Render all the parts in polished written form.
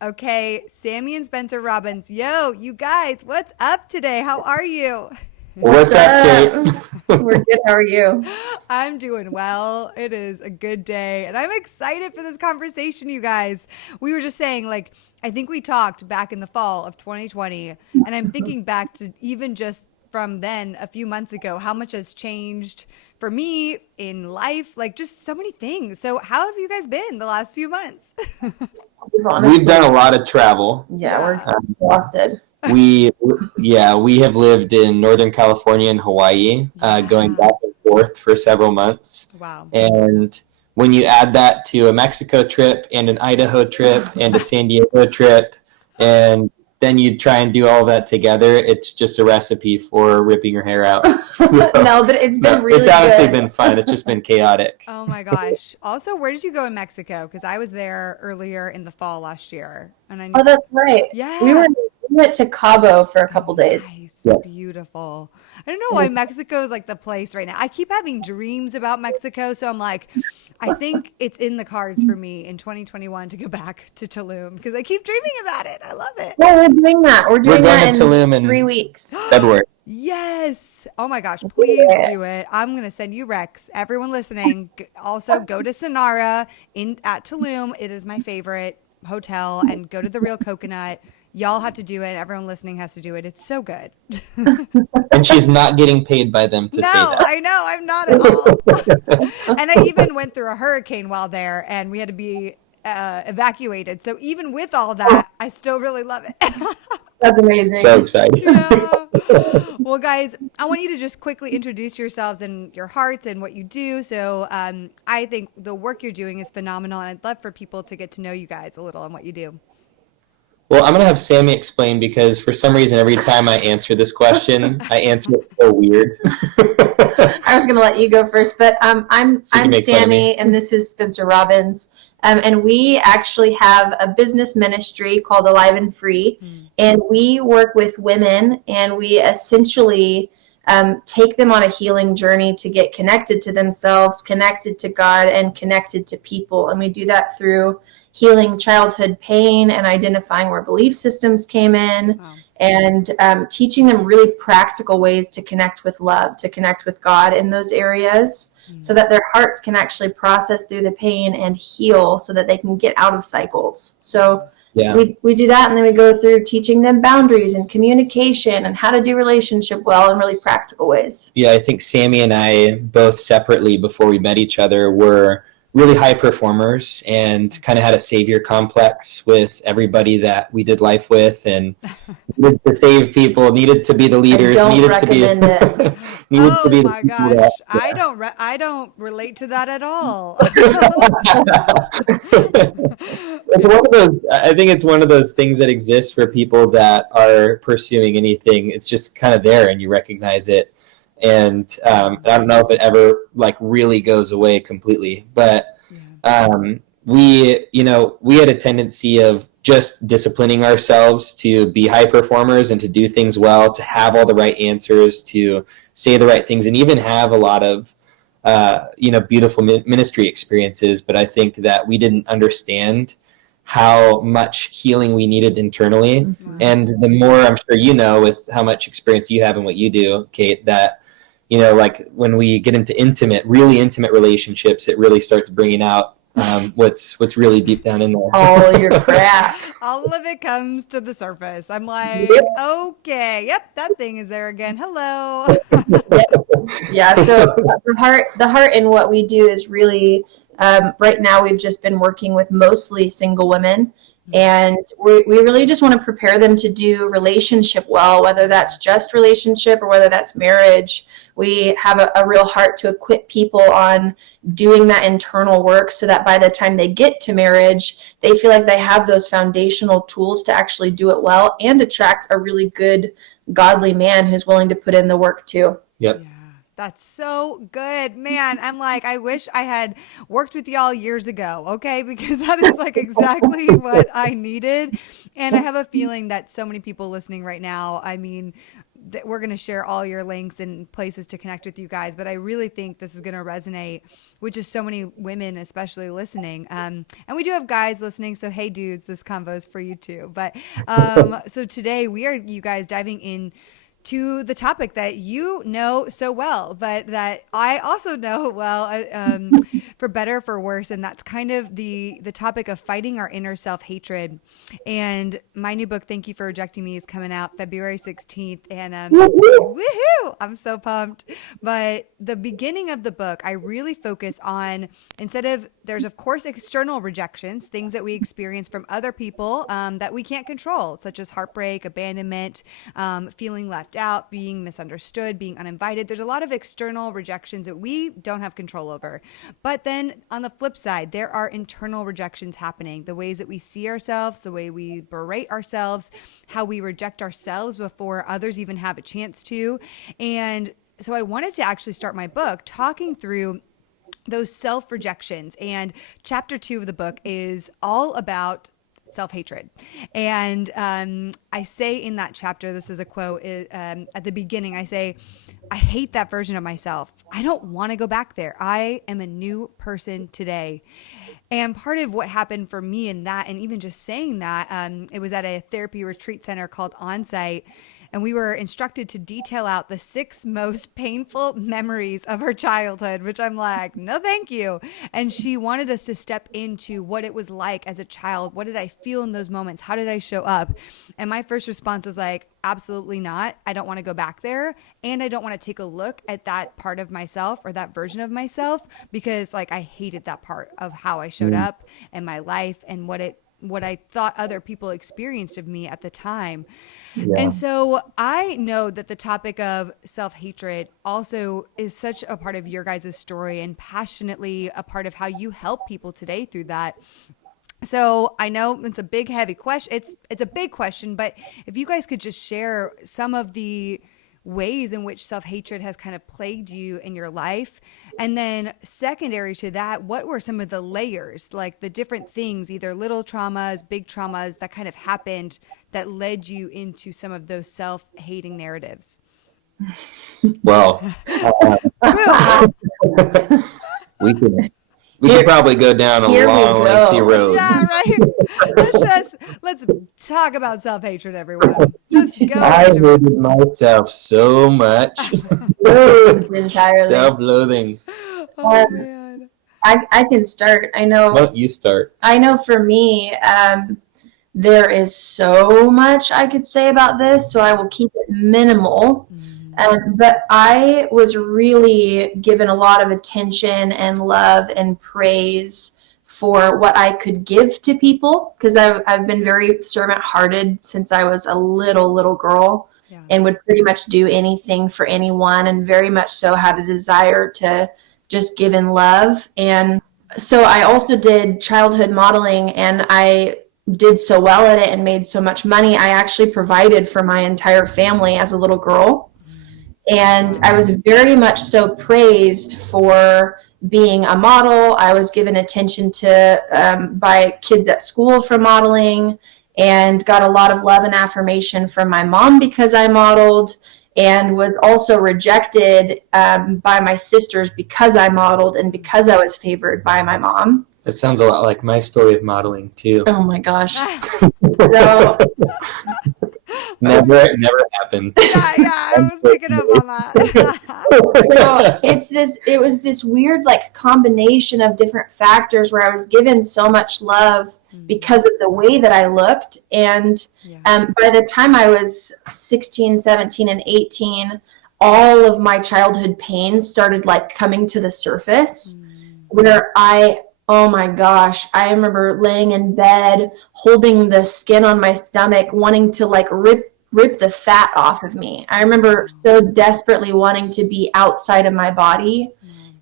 Okay, Sammi and Spencer Robbins. Yo, you guys, what's up today? How are you? What's What's up, Kate? up? We're good. How are you? I'm doing well. It is a good day, and I'm excited for this conversation, you guys. We were just saying, like, I think we talked back in the fall of 2020, and I'm thinking back to even just from then a few months ago, how much has changed for me in life, like just so many things. So, how have you guys been the last few months? We've We've done a honestly, lot of travel. yeah, we're Yeah. exhausted. We, yeah, we have lived in Northern California and Hawaii, going Yeah. back and forth for several months. Wow. And when you add that to a Mexico trip and an Idaho trip and a San Diego trip, and then you try and do all that together, it's just a recipe for ripping your hair out. No, but it's been No, it's really honestly good. been fun. It's just been chaotic. Oh my gosh. Also, where did you go in Mexico? Because I was there earlier in the fall last year. And I Oh, need to, that's right. We yeah. were we went to Cabo for a couple Oh, days. nice. Yeah. Beautiful. I don't know why Mexico is like the place right now. I keep having dreams about Mexico. So I'm like, I think it's in the cards for me in 2021 to go back to Tulum because I keep dreaming about it. I love it. Well, we're doing that. We're We're doing going that to in Tulum three in weeks. February. Yes. Oh my gosh. Please do it. I'm going to send you Rex. Everyone listening, also go to Sonara in at Tulum. It is my favorite hotel and go to the Real Coconut. Y'all have to do it. Everyone listening has to do it. It's so good. And she's not getting paid by them to say No, that. I know. I'm not at all. And I even went through a hurricane while there and we had to be evacuated. So even with all that, I still really love it. That's So amazing. excited. Yeah. Well, guys, I want you to just quickly introduce yourselves and your hearts and what you do. So, I think the work you're doing is phenomenal, and I'd love for people to get to know you guys a little and what you do. Well, I'm going to have Sammy explain because for some reason, every time I answer this question, I answer it so weird. I was going to let you go first, but I'm So you can I'm make fun of me. Sammy, and this is Spencer Robbins, and we actually have a business ministry called Alive and Free, Mm. and we work with women, and we essentially take them on a healing journey to get connected to themselves, connected to God, and connected to people, and we do that through healing childhood pain and identifying where belief systems came in Wow. and teaching them really practical ways to connect with love, to connect with God in those areas so Mm. that their hearts can actually process through the pain and heal so that they can get out of cycles. So Yeah. we do that, and then we go through teaching them boundaries and communication and how to do relationship well in really practical ways. Yeah, I think Sammy and I both separately before we met each other were really high performers and kind of had a savior complex with everybody that we did life with and needed to save people, needed to be the I leaders, don't needed to be recommend it. needed to Oh be the my people that gosh. I don't relate to that at all. it's one of those I think it's one of those things that exists for people that are pursuing anything. It's just kind of there and you recognize it. And I don't know if it ever like really goes away completely, but Yeah. we had a tendency of just disciplining ourselves to be high performers and to do things well, to have all the right answers, to say the right things, and even have a lot of beautiful ministry experiences. But I think that we didn't understand how much healing we needed internally. Wow. And the more I'm sure you know, with how much experience you have in what you do, Kate, that like when we get into really intimate relationships, it really starts bringing out what's really deep down in there. All your crap. All of it comes to the surface. I'm Yep. like, okay, yep, that thing is there again. Hello. Yeah, so the heart in what we do is really right now we've just been working with mostly single women, and we really just want to prepare them to do relationship well, whether that's just relationship or whether that's marriage. We have a real heart to equip people on doing that internal work so that by the time they get to marriage, they feel like they have those foundational tools to actually do it well and attract a really good godly man who's willing to put in the work too. Yep. Yeah, That's so good, man. I'm like, I wish I had worked with y'all years ago, okay? Because that is like exactly what I needed. And I have a feeling that so many people listening right now, I mean, that we're going to share all your links and places to connect with you guys, but I really think this is going to resonate with just so many women, especially listening. And we do have guys listening, so hey, dudes, this convo is for you too. But so today we are, you guys, diving in to the topic that you know so well, but that I also know well, for better, for worse. And that's kind of the topic of fighting our inner self-hatred. And my new book, Thank You for Rejecting Me, is coming out February 16th. And woohoo! I'm so pumped. But the beginning of the book, I really focus on, instead of, there's of course external rejections, things that we experience from other people that we can't control, such as heartbreak, abandonment, feeling left out, being misunderstood, being uninvited. There's a lot of external rejections that we don't have control over. But then on the flip side, there are internal rejections happening, the ways that we see ourselves, the way we berate ourselves, how we reject ourselves before others even have a chance to. And so I wanted to actually start my book talking through those self-rejections. And chapter 2 of the book is all about self-hatred. And I say in that chapter, this is a quote at the beginning, I say, I hate that version of myself. I don't want to go back there. I am a new person today. And part of what happened for me in that, and even just saying that, it was at a therapy retreat center called Onsite. And we were instructed to detail out the 6 most painful memories of her childhood, which I'm like, no, thank you. And she wanted us to step into what it was like as a child. What did I feel in those moments? How did I show up? And my first response was like, absolutely not. I don't want to go back there. And I don't want to take a look at that part of myself or that version of myself, because like I hated that part of how I showed up in my life and what I thought other people experienced of me at the time. Yeah. And so I know that the topic of self-hatred also is such a part of your guys' story, and passionately a part of how you help people today through that. So I know it's a big, heavy question. It's a big question, but if you guys could just share some of the ways in which self-hatred has kind of plagued you in your life. And then secondary to that, what were some of the layers, like the different things, either little traumas, big traumas that kind of happened that led you into some of those self-hating narratives? Well, we could probably go down a long, lengthy road. Yeah, right. Let's talk about self-hatred, everyone. Just go. I hated myself so much. Loathed entirely. Self-loathing. Oh man. I can start. I know. Why don't you start? I know for me, there is so much I could say about this, so I will keep it minimal. But I was really given a lot of attention and love and praise for what I could give to people, because I've been very servant-hearted since I was a little girl, and would pretty much do anything for anyone, and very much so had a desire to just give in love. And so I also did childhood modeling, and I did so well at it and made so much money. I actually provided for my entire family as a little girl. And I was very much so praised for being a model. I was given attention to by kids at school for modeling, and got a lot of love and affirmation from my mom because I modeled, and was also rejected by my sisters because I modeled and because I was favored by my mom. That sounds a lot like my story of modeling too. Oh my gosh. So never happened. Yeah, I was picking up on that. So it was this weird like combination of different factors where I was given so much love because of the way that I looked. And by the time I was 16, 17, and 18, all of my childhood pain started like coming to the surface, where oh my gosh, I remember laying in bed, holding the skin on my stomach, wanting to like rip the fat off of me. I remember so desperately wanting to be outside of my body,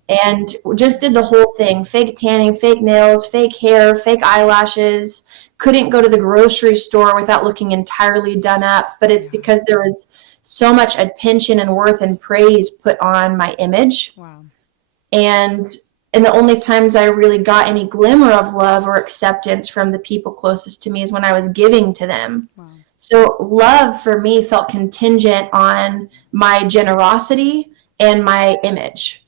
and just did the whole thing: fake tanning, fake nails, fake hair, fake eyelashes. Couldn't go to the grocery store without looking entirely done up, but it's because there was so much attention and worth and praise put on my image. Wow. And the only times I really got any glimmer of love or acceptance from the people closest to me is when I was giving to them. Wow. So love for me felt contingent on my generosity and my image.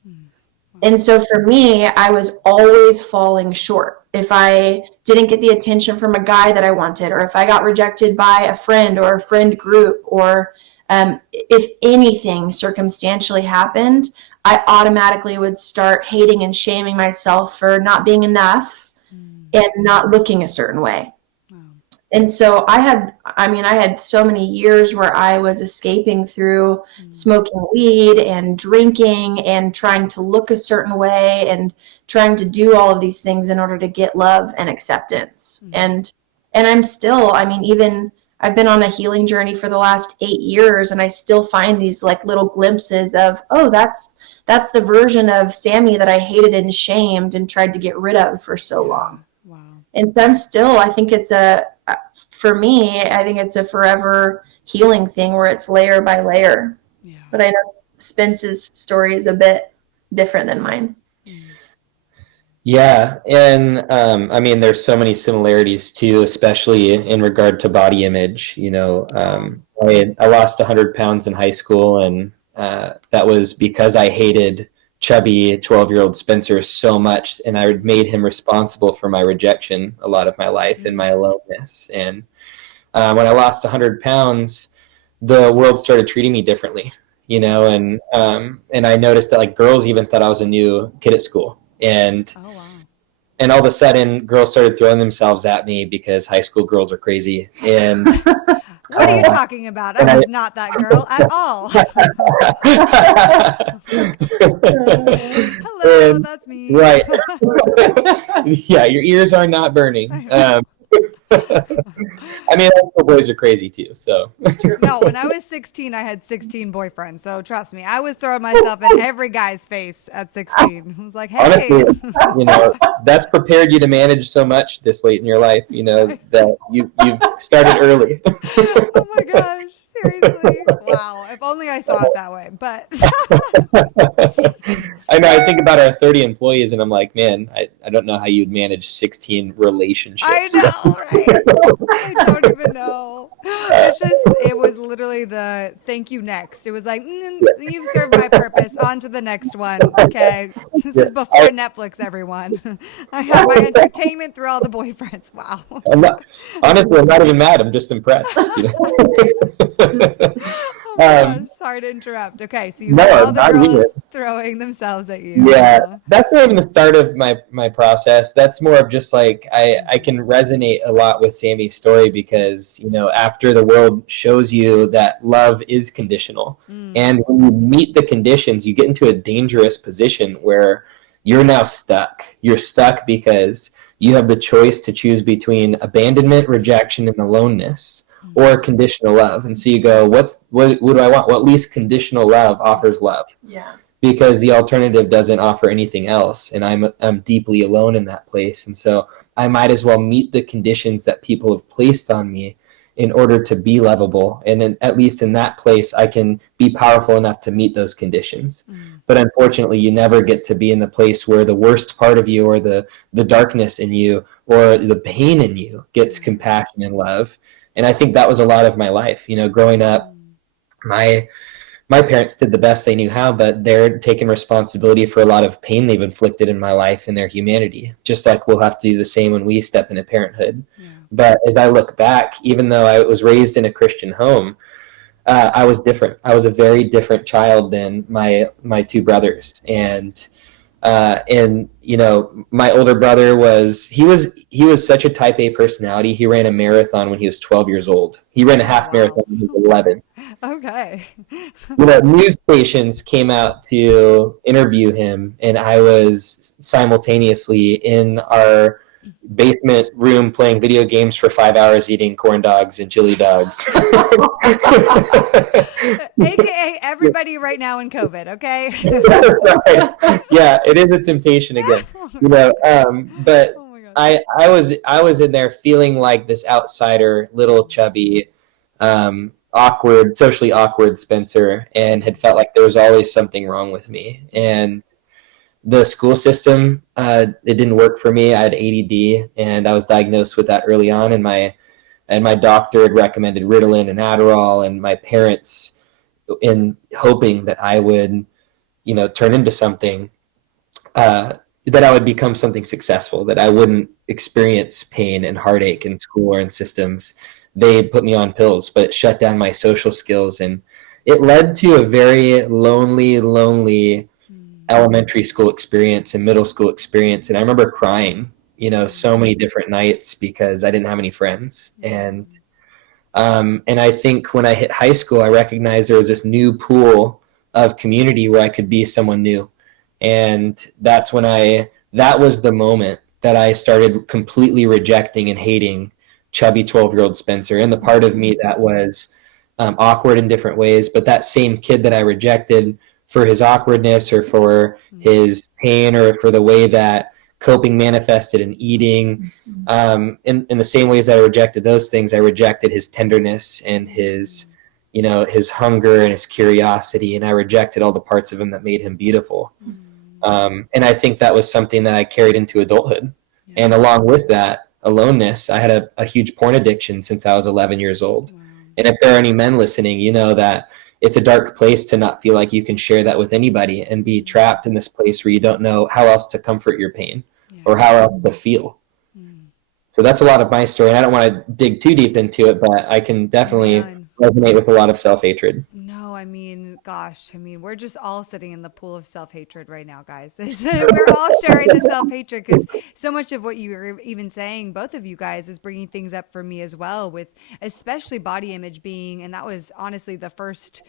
And so for me, I was always falling short. If I didn't get the attention from a guy that I wanted, or if I got rejected by a friend or a friend group, or if anything circumstantially happened, I automatically would start hating and shaming myself for not being enough and not looking a certain way. And so I had so many years where I was escaping through smoking weed and drinking and trying to look a certain way and trying to do all of these things in order to get love and acceptance. And I'm still, even I've been on a healing journey for the last 8 years, and I still find these like little glimpses of, oh, that's the version of Sammi that I hated and shamed and tried to get rid of for so long. Wow. And so I'm still, for me, I think it's a forever healing thing where it's layer by layer. Yeah. But I know Spence's story is a bit different than mine. Yeah. And there's so many similarities too, especially in regard to body image. I lost 100 pounds in high school, and that was because I hated chubby 12-year-old Spencer so much, and I made him responsible for my rejection a lot of my life and my aloneness. And when I lost 100 pounds, the world started treating me differently, and I noticed that like girls even thought I was a new kid at school, and and all of a sudden girls started throwing themselves at me because high school girls are crazy. And what are you talking about? I was not that girl at all. Hello, that's me. Right. Yeah, your ears are not burning. High school boys are crazy too. So no, when I was 16, I had 16 boyfriends. So trust me, I was throwing myself in every guy's face at 16. I was like, hey. Honestly, that's prepared you to manage so much this late in your life. That you've started early. Oh my gosh. Seriously. Wow. If only I saw it that way. But I know, I think about our 30 employees and I'm like, man, I don't know how you'd manage 16 relationships. I know, right? I don't even know. It was literally the thank you next. It was like, you've served my purpose. On to the next one. Okay. This is before Netflix, everyone. I had my entertainment through all the boyfriends. Wow. Honestly, I'm not even mad. I'm just impressed. Oh my gosh, sorry to interrupt. Okay, so you have all the girls throwing themselves at you. Yeah, that's not even the start of my process. That's more of just like I can resonate a lot with Sammi's story because after the world shows you that love is conditional, and when you meet the conditions, you get into a dangerous position where you're now stuck. You're stuck because you have the choice to choose between abandonment, rejection, and aloneness, or conditional love. And so you go, what do I want? Well, at least conditional love offers love. Yeah. Because the alternative doesn't offer anything else. And I'm deeply alone in that place. And so I might as well meet the conditions that people have placed on me in order to be lovable. And then at least in that place, I can be powerful enough to meet those conditions. But unfortunately, you never get to be in the place where the worst part of you or the darkness in you or the pain in you gets compassion and love. And I think that was a lot of my life. Growing up, my parents did the best they knew how, but they're taking responsibility for a lot of pain they've inflicted in my life and their humanity, just like we'll have to do the same when we step into parenthood. Yeah. But as I look back, even though I was raised in a Christian home, I was different. I was a very different child than my two brothers. And my older brother was such a type A personality. He ran a marathon when he was 12 years old. He ran a half marathon when he was 11. Okay. News stations came out to interview him, and I was simultaneously in our basement room playing video games for 5 hours, eating corn dogs and chili dogs. AKA everybody right now in COVID, okay? Right. Yeah, it is a temptation again. But I was in there feeling like this outsider, little chubby, socially awkward Spencer, and had felt like there was always something wrong with me. And the school system, it didn't work for me. I had ADD, and I was diagnosed with that early on. And my doctor had recommended Ritalin and Adderall, and my parents, in hoping that I would, turn into something, that I would become something successful, that I wouldn't experience pain and heartache in school or in systems. They put me on pills, but it shut down my social skills, and it led to a very lonely elementary school experience and middle school experience. And I remember crying, so many different nights because I didn't have any friends. And I think when I hit high school, I recognized there was this new pool of community where I could be someone new. And that was the moment that I started completely rejecting and hating chubby 12-year-old Spencer, and the part of me that was awkward in different ways. But that same kid that I rejected for his awkwardness or for his pain or for the way that coping manifested in eating, in the same ways I rejected those things, I rejected his tenderness and his hunger and his curiosity, and I rejected all the parts of him that made him beautiful. And I think that was something that I carried into adulthood. Yeah. And along with that aloneness, I had a huge porn addiction since I was 11 years old. Wow. And if there are any men listening, you know that it's a dark place to not feel like you can share that with anybody and be trapped in this place where you don't know how else to comfort your pain or how else to feel. So that's a lot of my story. And I don't want to dig too deep into it, but I can definitely resonate with a lot of self-hatred. No, I mean, gosh, we're just all sitting in the pool of self-hatred right now, guys. We're all sharing the self-hatred because so much of what you were even saying, both of you guys, is bringing things up for me as well, with especially body image being, and that was honestly the first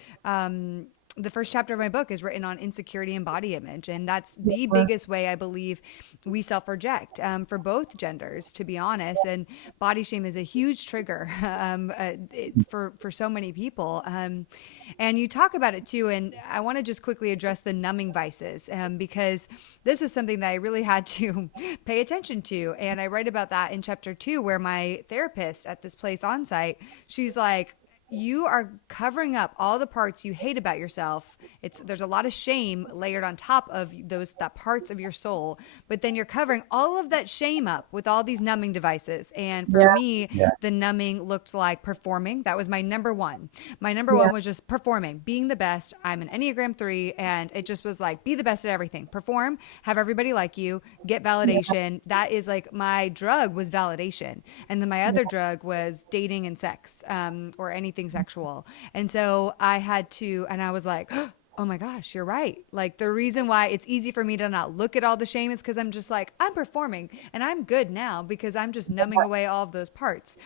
chapter of my book is written on insecurity and body image. And that's the biggest way I believe we self-reject for both genders, to be honest. And body shame is a huge trigger for so many people. And you talk about it too. And I want to just quickly address the numbing vices because this was something that I really had to pay attention to. And I write about that in chapter 2, where my therapist at this place on site, she's like, you are covering up all the parts you hate about yourself. There's a lot of shame layered on top of that parts of your soul, but then you're covering all of that shame up with all these numbing devices. And for me, the numbing looked like performing. That was my number one. My number one was just performing, being the best. I'm an Enneagram 3, and it just was like, be the best at everything. Perform, have everybody like you, get validation. That is like my drug was validation. And then my other drug was dating and sex, or anything sexual. And so I had to, and I was like, oh my gosh, you're right. Like the reason why it's easy for me to not look at all the shame is because I'm just like, I'm performing and I'm good now because I'm just numbing away all of those parts.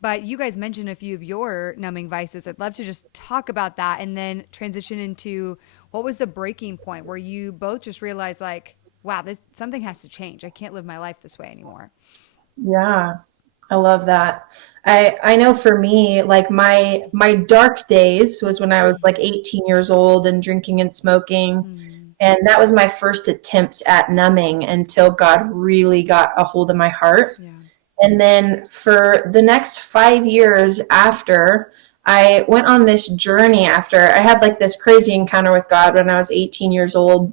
But you guys mentioned a few of your numbing vices. I'd love to just talk about that and then transition into what was the breaking point where you both just realized like, wow, something has to change. I can't live my life this way anymore. Yeah. I love that. I know for me, like my dark days was when I was like 18 years old and drinking and smoking. And that was my first attempt at numbing until God really got a hold of my heart. Yeah. And then for the next 5 years after, I went on this journey after I had like this crazy encounter with God when I was 18 years old,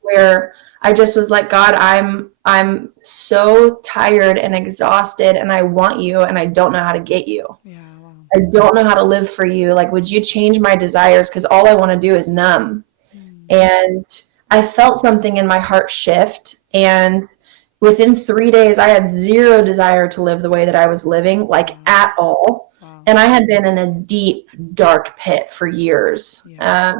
where I just was like, God, I'm so tired and exhausted and I want you and I don't know how to get you. Yeah, wow. I don't know how to live for you. Like, would you change my desires? Because all I want to do is numb. And I felt something in my heart shift. And within 3 days, I had zero desire to live the way that I was living, like at all. Wow. And I had been in a deep, dark pit for years. Yeah.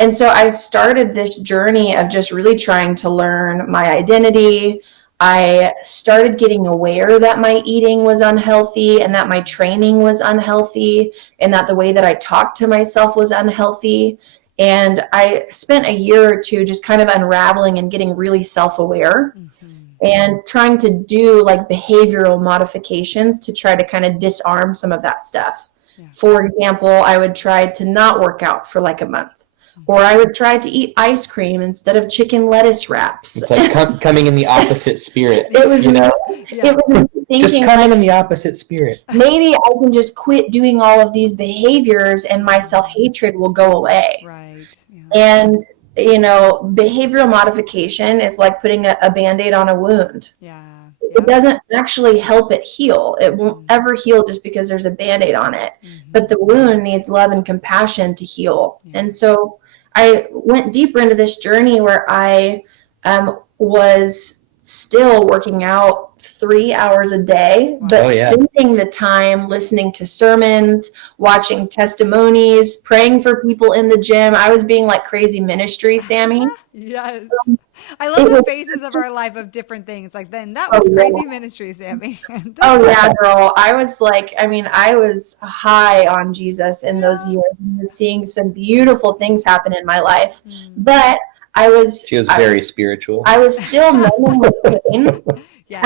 And so I started this journey of just really trying to learn my identity. I started getting aware that my eating was unhealthy and that my training was unhealthy and that the way that I talked to myself was unhealthy. And I spent a year or two just kind of unraveling and getting really self-aware and trying to do like behavioral modifications to try to kind of disarm some of that stuff. Yeah. For example, I would try to not work out for like a month. Or I would try to eat ice cream instead of chicken lettuce wraps. It's like coming in the opposite spirit. It was, it was thinking, just coming in the opposite spirit. Maybe I can just quit doing all of these behaviors and my self-hatred will go away. Right. Yeah. And, behavioral modification is like putting a Band-Aid on a wound. Yeah. It doesn't actually help it heal. It won't ever heal just because there's a Band-Aid on it. Mm-hmm. But the wound needs love and compassion to heal. Yeah. And so I went deeper into this journey where I was still working out 3 hours a day, but spending the time listening to sermons, watching testimonies, praying for people in the gym. I was being like crazy ministry, Sammy. Yes. I love the phases of our life of different things. Like then that was crazy ministry, Sammy. Oh yeah, girl. I was like, I was high on Jesus in those years. I was seeing some beautiful things happen in my life, but she was very spiritual. I was still numbing my pain. Yes.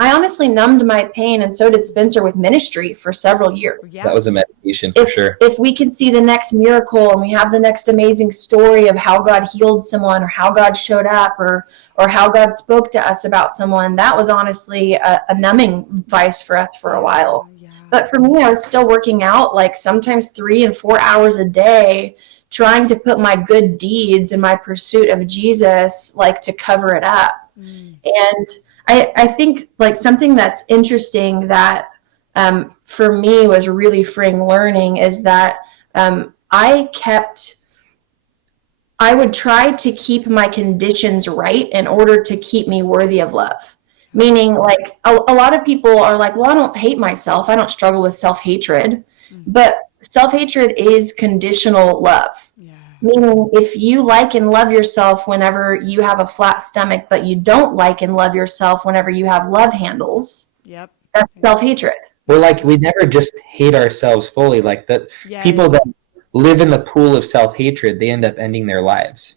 I honestly numbed my pain, and so did Spencer with ministry for several years. Yeah. That was a meditation for sure. If we can see the next miracle and we have the next amazing story of how God healed someone or how God showed up or how God spoke to us about someone, that was honestly a numbing vice for us for a while. Yeah. But for me, I was still working out like sometimes 3 and 4 hours a day, trying to put my good deeds and my pursuit of Jesus like to cover it up. And I think like something that's interesting that for me was really freeing learning is that I would try to keep my conditions right in order to keep me worthy of love. Meaning like a lot of people are like, well, I don't hate myself. I don't struggle with self-hatred. But self-hatred is conditional love. Yeah. Meaning if you like and love yourself whenever you have a flat stomach, but you don't like and love yourself whenever you have love handles, that's self-hatred. Well, like we never just hate ourselves fully. Like that, people that live in the pool of self-hatred, they end up ending their lives.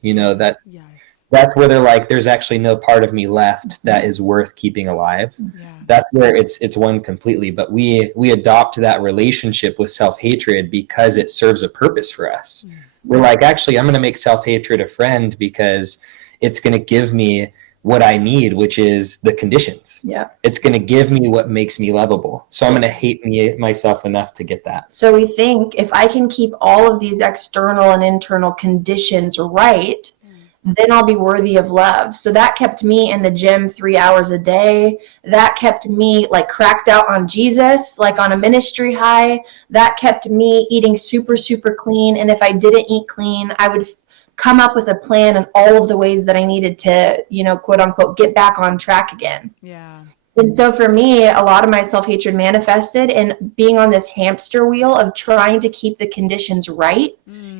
That's where they're like, there's actually no part of me left that is worth keeping alive. Yeah. That's where it's one completely. But we adopt that relationship with self-hatred because it serves a purpose for us. We're like, actually, I'm going to make self-hatred a friend because it's going to give me what I need, which is the conditions. Yeah. It's going to give me what makes me lovable. So I'm going to hate myself enough to get that. So we think if I can keep all of these external and internal conditions right, then I'll be worthy of love. So that kept me in the gym 3 hours a day. That kept me like cracked out on Jesus, like on a ministry high. That kept me eating super, super clean. And if I didn't eat clean, I would come up with a plan in all of the ways that I needed to, quote unquote, get back on track again. Yeah. And so for me, a lot of my self-hatred manifested in being on this hamster wheel of trying to keep the conditions right.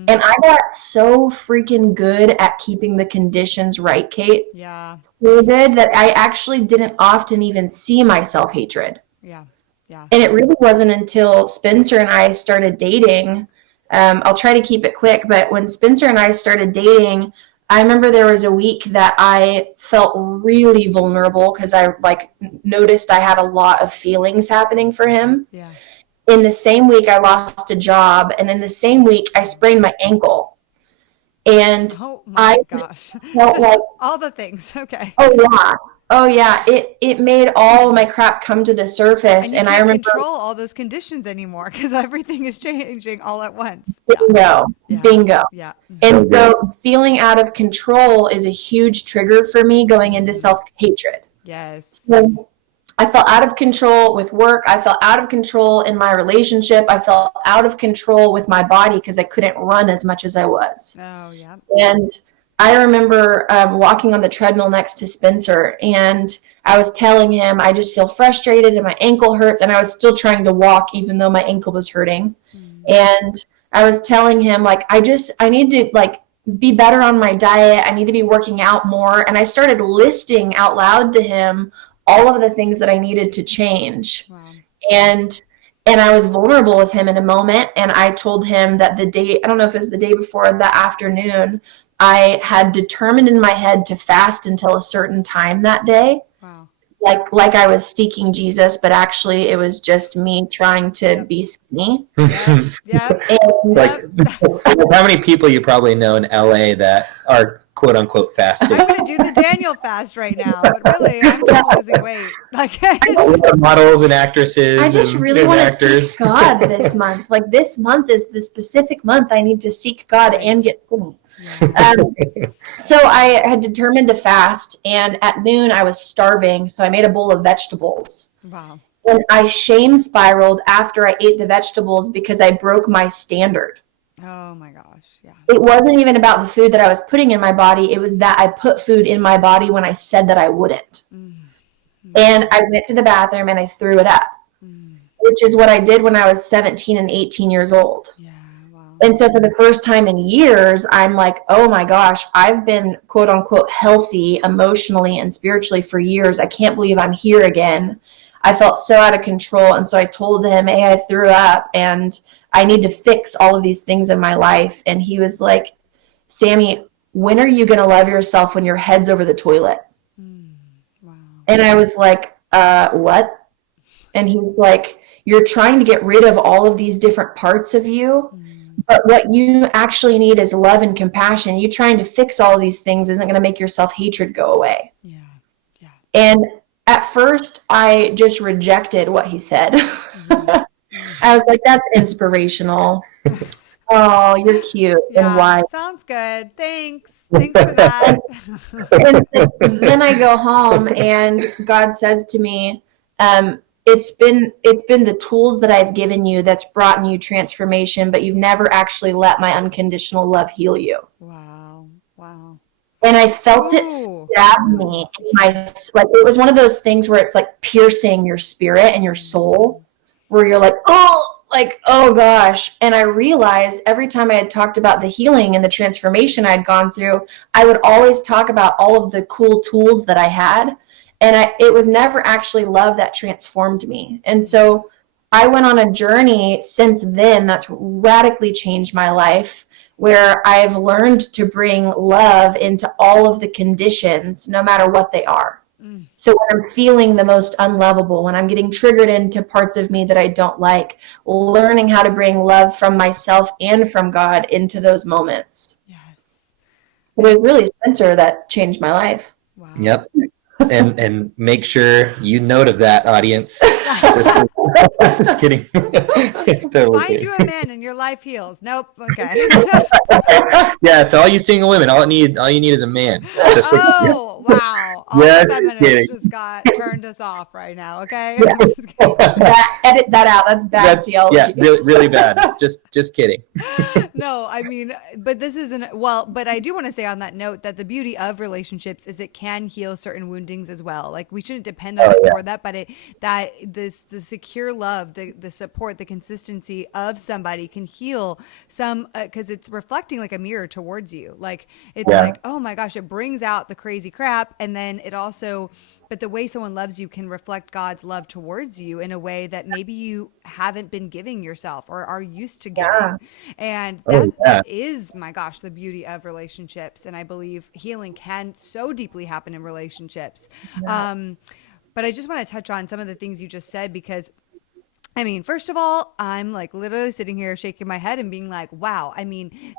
And I got so freaking good at keeping the conditions right, Kate. Yeah. So good that I actually didn't often even see my self-hatred. Yeah. Yeah. And it really wasn't until Spencer and I started dating. I'll try to keep it quick, but when Spencer and I started dating, I remember there was a week that I felt really vulnerable because I noticed I had a lot of feelings happening for him. Yeah. In the same week, I lost a job, and in the same week, I sprained my ankle. And gosh, felt like all the things. Okay. Oh yeah. It made all my crap come to the surface, and I remember control all those conditions anymore because everything is changing all at once. Bingo. Yeah. And so feeling out of control is a huge trigger for me going into self-hatred. Yes. So I felt out of control with work. I felt out of control in my relationship. I felt out of control with my body because I couldn't run as much as I was. Oh, yeah. And I remember walking on the treadmill next to Spencer, and I was telling him, I just feel frustrated and my ankle hurts. And I was still trying to walk even though my ankle was hurting. And I was telling him, I need to be better on my diet. I need to be working out more. And I started listing out loud to him all of the things that I needed to change. Wow. And I was vulnerable with him in a moment. And I told him that I don't know if it was the day before, that afternoon, I had determined in my head to fast until a certain time that day. Wow. Like I was seeking Jesus, but actually it was just me trying to be skinny. Yeah. How many people you probably know in LA that are quote unquote fasting. I'm going to do the Daniel fast right now, but really, I'm just losing weight. Like, Models and actresses. I just and, really and want to actors. seek God this month. Like this month is the specific month I need to seek God and get skinny. So I had determined to fast, and at noon I was starving, so I made a bowl of vegetables. Wow. And I shame spiraled after I ate the vegetables because I broke my standard. Oh my gosh. Yeah. It wasn't even about the food that I was putting in my body. It was that I put food in my body when I said that I wouldn't. And I went to the bathroom and I threw it up, which is what I did when I was 17 and 18 years old. Yeah. Wow. And so for the first time in years, I'm like, oh my gosh, I've been quote unquote healthy emotionally and spiritually for years. I can't believe I'm here again. I felt so out of control. And so I told him, hey, I threw up and I need to fix all of these things in my life. And he was like, Sammi, when are you going to love yourself when your head's over the toilet? Wow. And I was like, what? And he was like, you're trying to get rid of all of these different parts of you. But what you actually need is love and compassion. You trying to fix all these things isn't going to make your self-hatred go away. Yeah. Yeah. And at first, I just rejected what he said. I was like, that's inspirational. Oh, you're cute and wise. Sounds good. Thanks. Thanks for that. And then I go home and God says to me, it's been the tools that I've given you that's brought you transformation, but you've never actually let my unconditional love heal you. Wow. Wow. And I felt it stab me in my, like, it was one of those things where it's like piercing your spirit and your soul, where you're like, oh gosh. And I realized every time I had talked about the healing and the transformation I'd gone through, I would always talk about all of the cool tools that I had. And it was never actually love that transformed me. And so I went on a journey since then that's radically changed my life, where I've learned to bring love into all of the conditions, no matter what they are. So when I'm feeling the most unlovable, when I'm getting triggered into parts of me that I don't like, learning how to bring love from myself and from God into those moments. Yes. But it was really Spencer that changed my life. Wow. Yep. And make sure you note of that, audience. Just kidding. Totally Find kidding. you a man and your life heals. Nope. Okay. Yeah, to all you single women, all you need is a man. Oh, wow. All Yes, the feminists kidding. just turned us off right now. Okay. Yeah. I'm just kidding. Edit that out. That's bad theology. Yeah, really, really bad. Just kidding. No, I mean, but this isn't, well, but I do want to say on that note that the beauty of relationships is it can heal certain woundings as well. Like we shouldn't depend on it for that, but the secure love, the support, the consistency of somebody can heal some, because it's reflecting like a mirror towards you. Like it's like, oh my gosh, it brings out the crazy crap. And then it also, but the way someone loves you can reflect God's love towards you in a way that maybe you haven't been giving yourself or are used to giving. Yeah. And that is, my gosh, the beauty of relationships. And I believe healing can so deeply happen in relationships. Yeah. But I just want to touch on some of the things you just said, because I mean, first of all, I'm like literally sitting here shaking my head and being like, wow. I mean,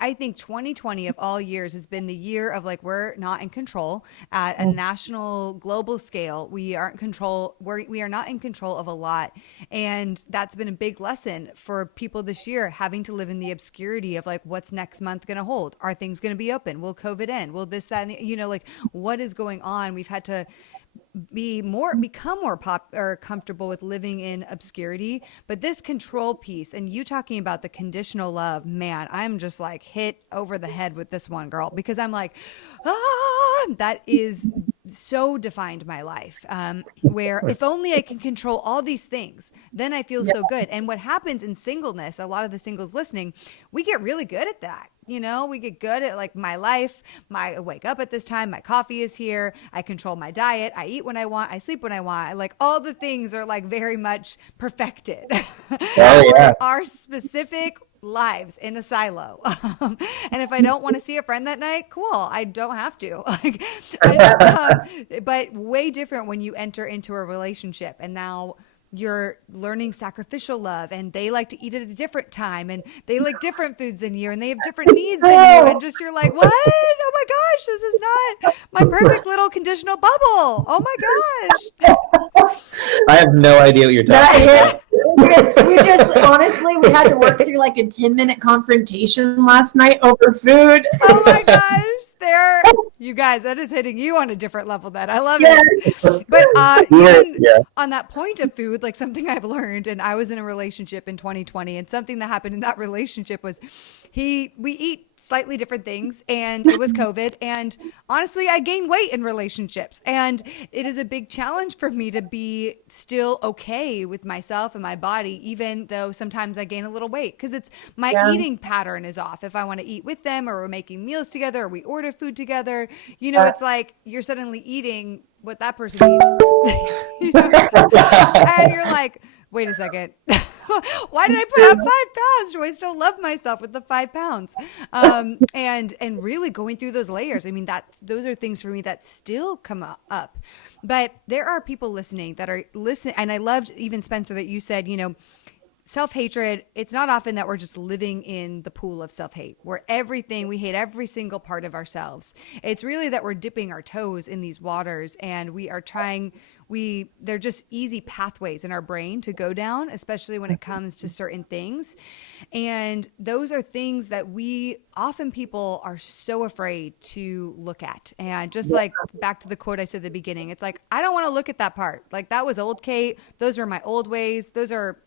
I think 2020 of all years has been the year of like, we're not in control at a national, global scale. We aren't control. We are not in control of a lot. And that's been a big lesson for people this year, having to live in the obscurity of like, what's next month going to hold? Are things going to be open? Will COVID end? Will this, that, and like what is going on? We've had to become more comfortable with living in obscurity. But this control piece, and you talking about the conditional love, man, I'm just like hit over the head with this one, girl, because I'm like, that is so defined my life, where if only I can control all these things, then I feel so good. And what happens in singleness, a lot of the singles listening, we get really good at that. We get good at like my life. I wake up at this time. My coffee is here. I control my diet. I eat when I want. I sleep when I want. Like all the things are like very much perfected. Our specific lives in a silo. And if I don't want to see a friend that night, cool. I don't have to. But way different when you enter into a relationship. And now you're learning sacrificial love, and they like to eat at a different time, and they like different foods than you, and they have different needs than you, and just you're like, what? Oh my gosh, this is not my perfect little conditional bubble. Oh my gosh. I have no idea what you're talking about. We just honestly, we had to work through like a 10-minute confrontation last night over food. Oh my gosh. There, you guys, that is hitting you on a different level. That I love it. But even on that point of food, like something I've learned, and I was in a relationship in 2020, and something that happened in that relationship was we eat slightly different things, and it was COVID, and honestly I gained weight in relationships, and it is a big challenge for me to be still okay with myself and my body, even though sometimes I gain a little weight, because it's my eating pattern is off. If I want to eat with them, or we're making meals together, or we order food together, it's like you're suddenly eating what that person eats. And you're like, wait a second. Why did I put on 5 pounds? Do I still love myself with the 5 pounds? And really going through those layers. I mean, those are things for me that still come up. But there are people listening that are listening. And I loved even, Spencer, that you said, self-hatred, it's not often that we're just living in the pool of self-hate where we hate every single part of ourselves. It's really that we're dipping our toes in these waters, and they're just easy pathways in our brain to go down, especially when it comes to certain things. And those are things that people are so afraid to look at. And just like back to the quote I said at the beginning, it's like, I don't want to look at that part. Like, that was old Kate. Those are my old ways. Those are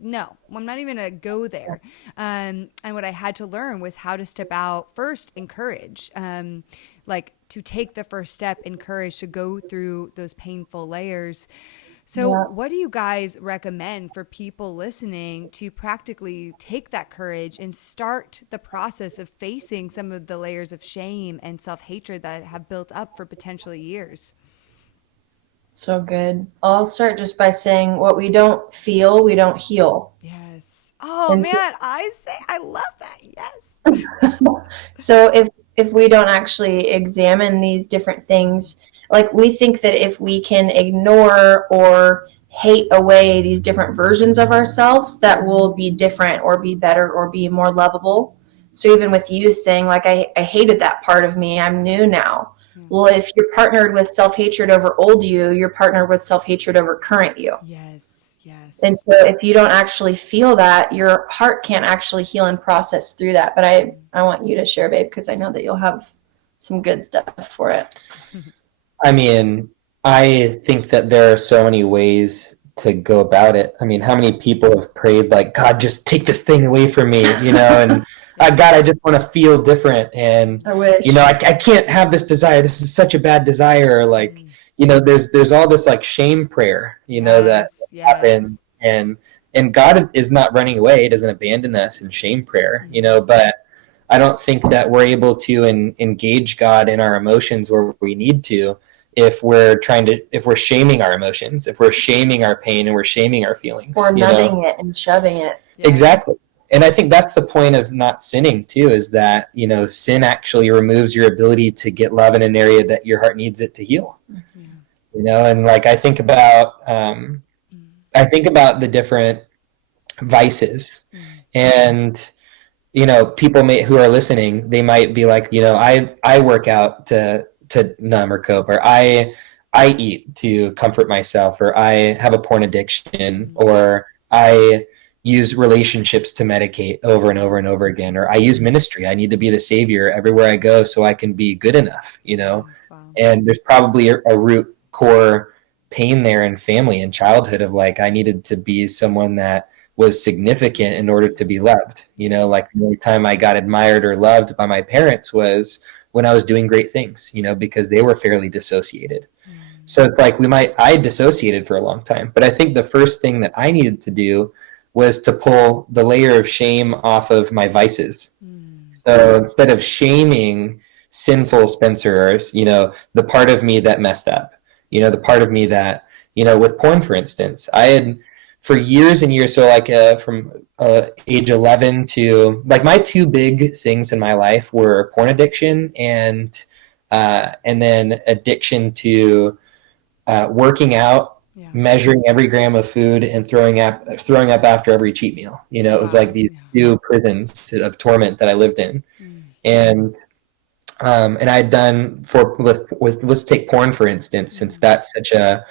no, I'm not even going to go there. And what I had to learn was how to step out first in courage, to take the first step in courage to go through those painful layers. So what do you guys recommend for people listening to practically take that courage and start the process of facing some of the layers of shame and self-hatred that have built up for potentially years? So good. I'll start just by saying, what we don't feel, we don't heal. Yes. Oh, man, I love that. Yes. So if we don't actually examine these different things, like, we think that if we can ignore or hate away these different versions of ourselves, that will be different or be better or be more lovable. So even with you saying, like, I hated that part of me, I'm new now. Well, if you're partnered with self-hatred over old you, you're partnered with self-hatred over current you. Yes, yes. And so if you don't actually feel that, your heart can't actually heal and process through that. But I want you to share, babe, because I know that you'll have some good stuff for it. I mean, I think that there are so many ways to go about it. I mean, how many people have prayed, like, God, just take this thing away from me, and God, I just want to feel different. And, I wish. I can't have this desire. This is such a bad desire. Like, there's all this like shame prayer, that happen. And God is not running away. He doesn't abandon us in shame prayer, but I don't think that we're able to engage God in our emotions where we need to, if we're shaming our emotions, if we're shaming our pain and we're shaming our feelings. Or numbing it and shoving it. Yeah. Exactly. And I think that's the point of not sinning too, is that, sin actually removes your ability to get love in an area that your heart needs it to heal. Mm-hmm. And like, I think about the different vices, and, people who are listening, they might be like, I work out to numb or cope, or I eat to comfort myself, or I have a porn addiction, or I use relationships to medicate over and over and over again, or I use ministry. I need to be the savior everywhere I go so I can be good enough, Wow. And there's probably a root core pain there in family and childhood of like, I needed to be someone that was significant in order to be loved. Like the only time I got admired or loved by my parents was when I was doing great things, because they were fairly dissociated. So it's like I dissociated for a long time, but I think the first thing that I needed to do was to pull the layer of shame off of my vices. So instead of shaming sinful Spencers, the part of me that messed up, the part of me that, with porn, for instance, I had for years and years. So like from age 11 to like, my two big things in my life were porn addiction and then addiction to working out Yeah. measuring every gram of food and throwing up after every cheat meal. You know, it was Wow. like these two prisons of torment that I lived in. Mm. And I had done with let's take porn for instance, since that's such a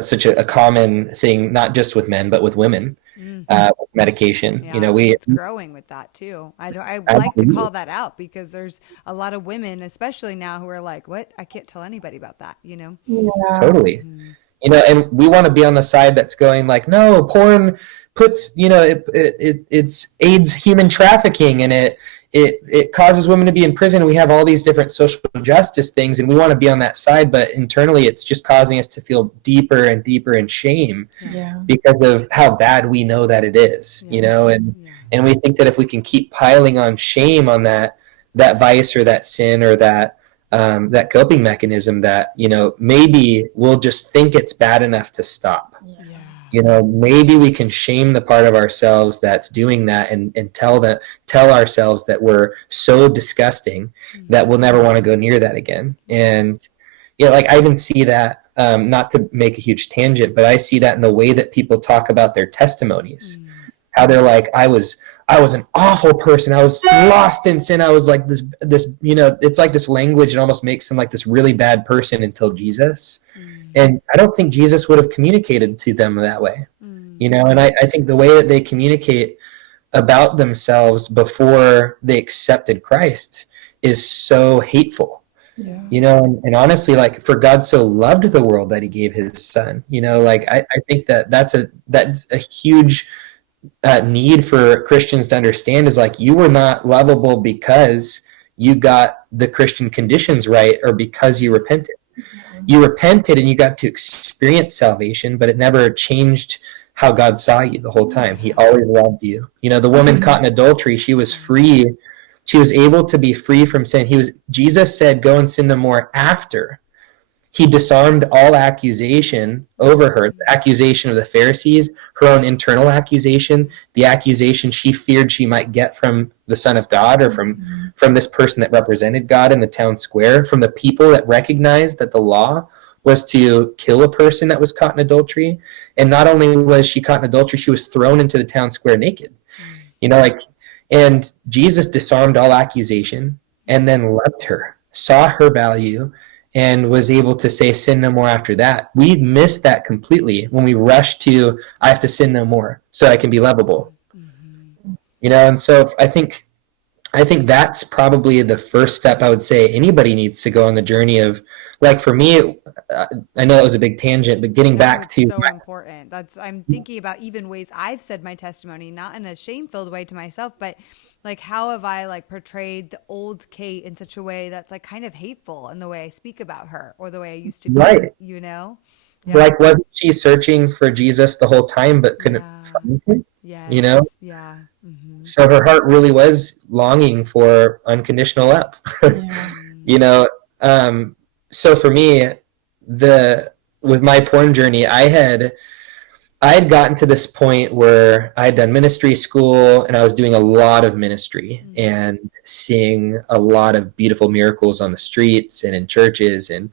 such a common thing, not just with men but with women. Mm. With medication, Yeah, we it's growing with that too. I like to absolutely, call that out because there's a lot of women, especially now, who are like, "What? I can't tell anybody about that," you know? Yeah. totally. Mm. And we want to be on the side that's going like, no, porn puts, it's aids human trafficking, and it causes women to be in prison. We have all these different social justice things, and we want to be on that side, but internally it's just causing us to feel deeper and deeper in shame Yeah. because of how bad we know that it is, Yeah. and Yeah. we think that if we can keep piling on shame on that vice or that sin or that coping mechanism, that maybe we'll just think it's bad enough to stop. Yeah. Maybe we can shame the part of ourselves that's doing that, and tell ourselves that we're so disgusting that we'll never want to go near that again. And like I even see that, not to make a huge tangent, but I see that in the way that people talk about their testimonies, how they're like, I was an awful person. I was lost in sin. I was like this, it's like this language. It almost makes them like this really bad person until Jesus. And I don't think Jesus would have communicated to them that way, and I think the way that they communicate about themselves before they accepted Christ is so hateful. Yeah. And honestly, like, for God so loved the world that he gave his son, like, I think that's a huge need for Christians to understand, is like, you were not lovable because you got the Christian conditions right or because you repented. You repented and you got to experience salvation, but it never changed how God saw you the whole time. He always loved you. The woman caught in adultery, she was free. She was able to be free from sin. Jesus said, go and sin no more after. He disarmed all accusation over her, the accusation of the Pharisees, her own internal accusation, the accusation she feared she might get from the Son of God, or from this person that represented God in the town square, from the people that recognized that the law was to kill a person that was caught in adultery. And not only was she caught in adultery, she was thrown into the town square naked. And Jesus disarmed all accusation and then loved her, saw her value, and was able to say, sin no more after that. We missed that completely when we rush to, I have to sin no more so I can be lovable. And so I think that's probably the first step I would say anybody needs to go on the journey of, like, for me, I know that was a big tangent, but getting back to so important. I'm thinking about even ways I've said my testimony, not in a shame-filled way to myself, but like, how have I like portrayed the old Kate in such a way that's like kind of hateful in the way I speak about her or the way I used to be, right. Yeah. Like, wasn't she searching for Jesus the whole time but couldn't find him? Yes. Yeah. Mm-hmm. So her heart really was longing for unconditional love. So for me, with my porn journey, I had gotten to this point where I had done ministry school, and I was doing a lot of ministry and seeing a lot of beautiful miracles on the streets and in churches. And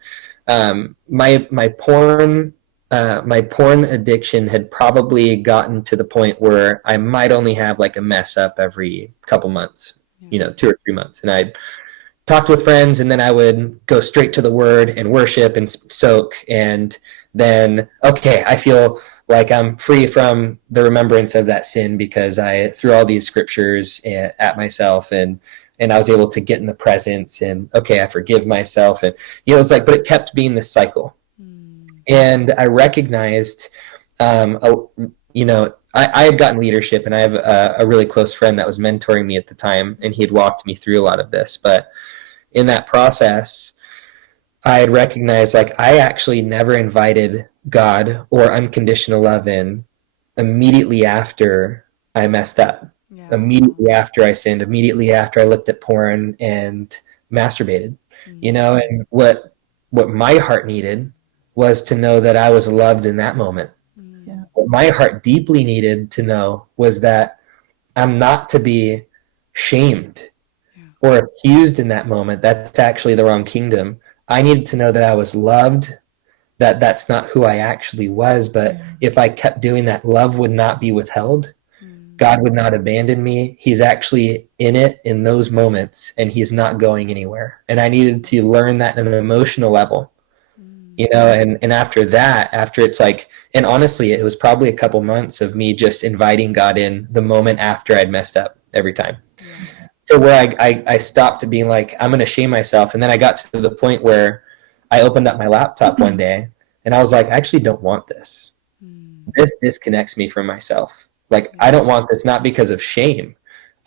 my porn addiction had probably gotten to the point where I might only have like a mess up every couple months, 2 or 3 months. And I'd talked with friends, and then I would go straight to the word and worship and soak. And then, okay, I feel like I'm free from the remembrance of that sin because I threw all these scriptures at myself, and I was able to get in the presence, and okay, I forgive myself. And, it's like, but it kept being this cycle. And I recognized, I had gotten leadership, and I have a really close friend that was mentoring me at the time, and he had walked me through a lot of this. But in that process, I had recognized, like, I actually never invited God or unconditional love in immediately after I messed up, immediately after I sinned, immediately after I looked at porn and masturbated, and what my heart needed was to know that I was loved in that moment. What my heart deeply needed to know was that I'm not to be shamed or accused in that moment. That's actually the wrong kingdom. I needed to know that I was loved, that that's not who I actually was. But if I kept doing that, love would not be withheld. God would not abandon me. He's actually in it in those moments, and he's not going anywhere. And I needed to learn that on an emotional level, and after that, after it's like, and honestly, it was probably a couple months of me just inviting God in the moment after I'd messed up every time. So where I stopped being like, I'm going to shame myself. And then I got to the point where I opened up my laptop one day and I was like, I actually don't want this. This disconnects me from myself. Like, I don't want this, not because of shame.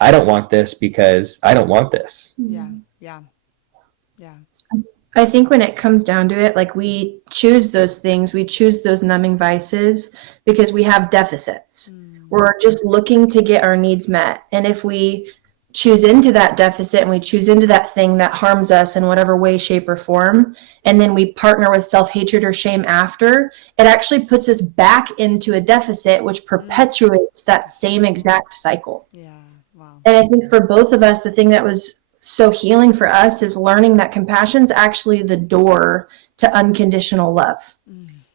I don't want this because I don't want this. Yeah. I think when it comes down to it, like, we choose those things, we choose those numbing vices because we have deficits. We're just looking to get our needs met. And if we choose into that deficit and we choose into that thing that harms us in whatever way, shape, or form, and then we partner with self-hatred or shame after, it actually puts us back into a deficit, which perpetuates that same exact cycle. Yeah. Wow. And I think for both of us, the thing that was so healing for us is learning that compassion is actually the door to unconditional love.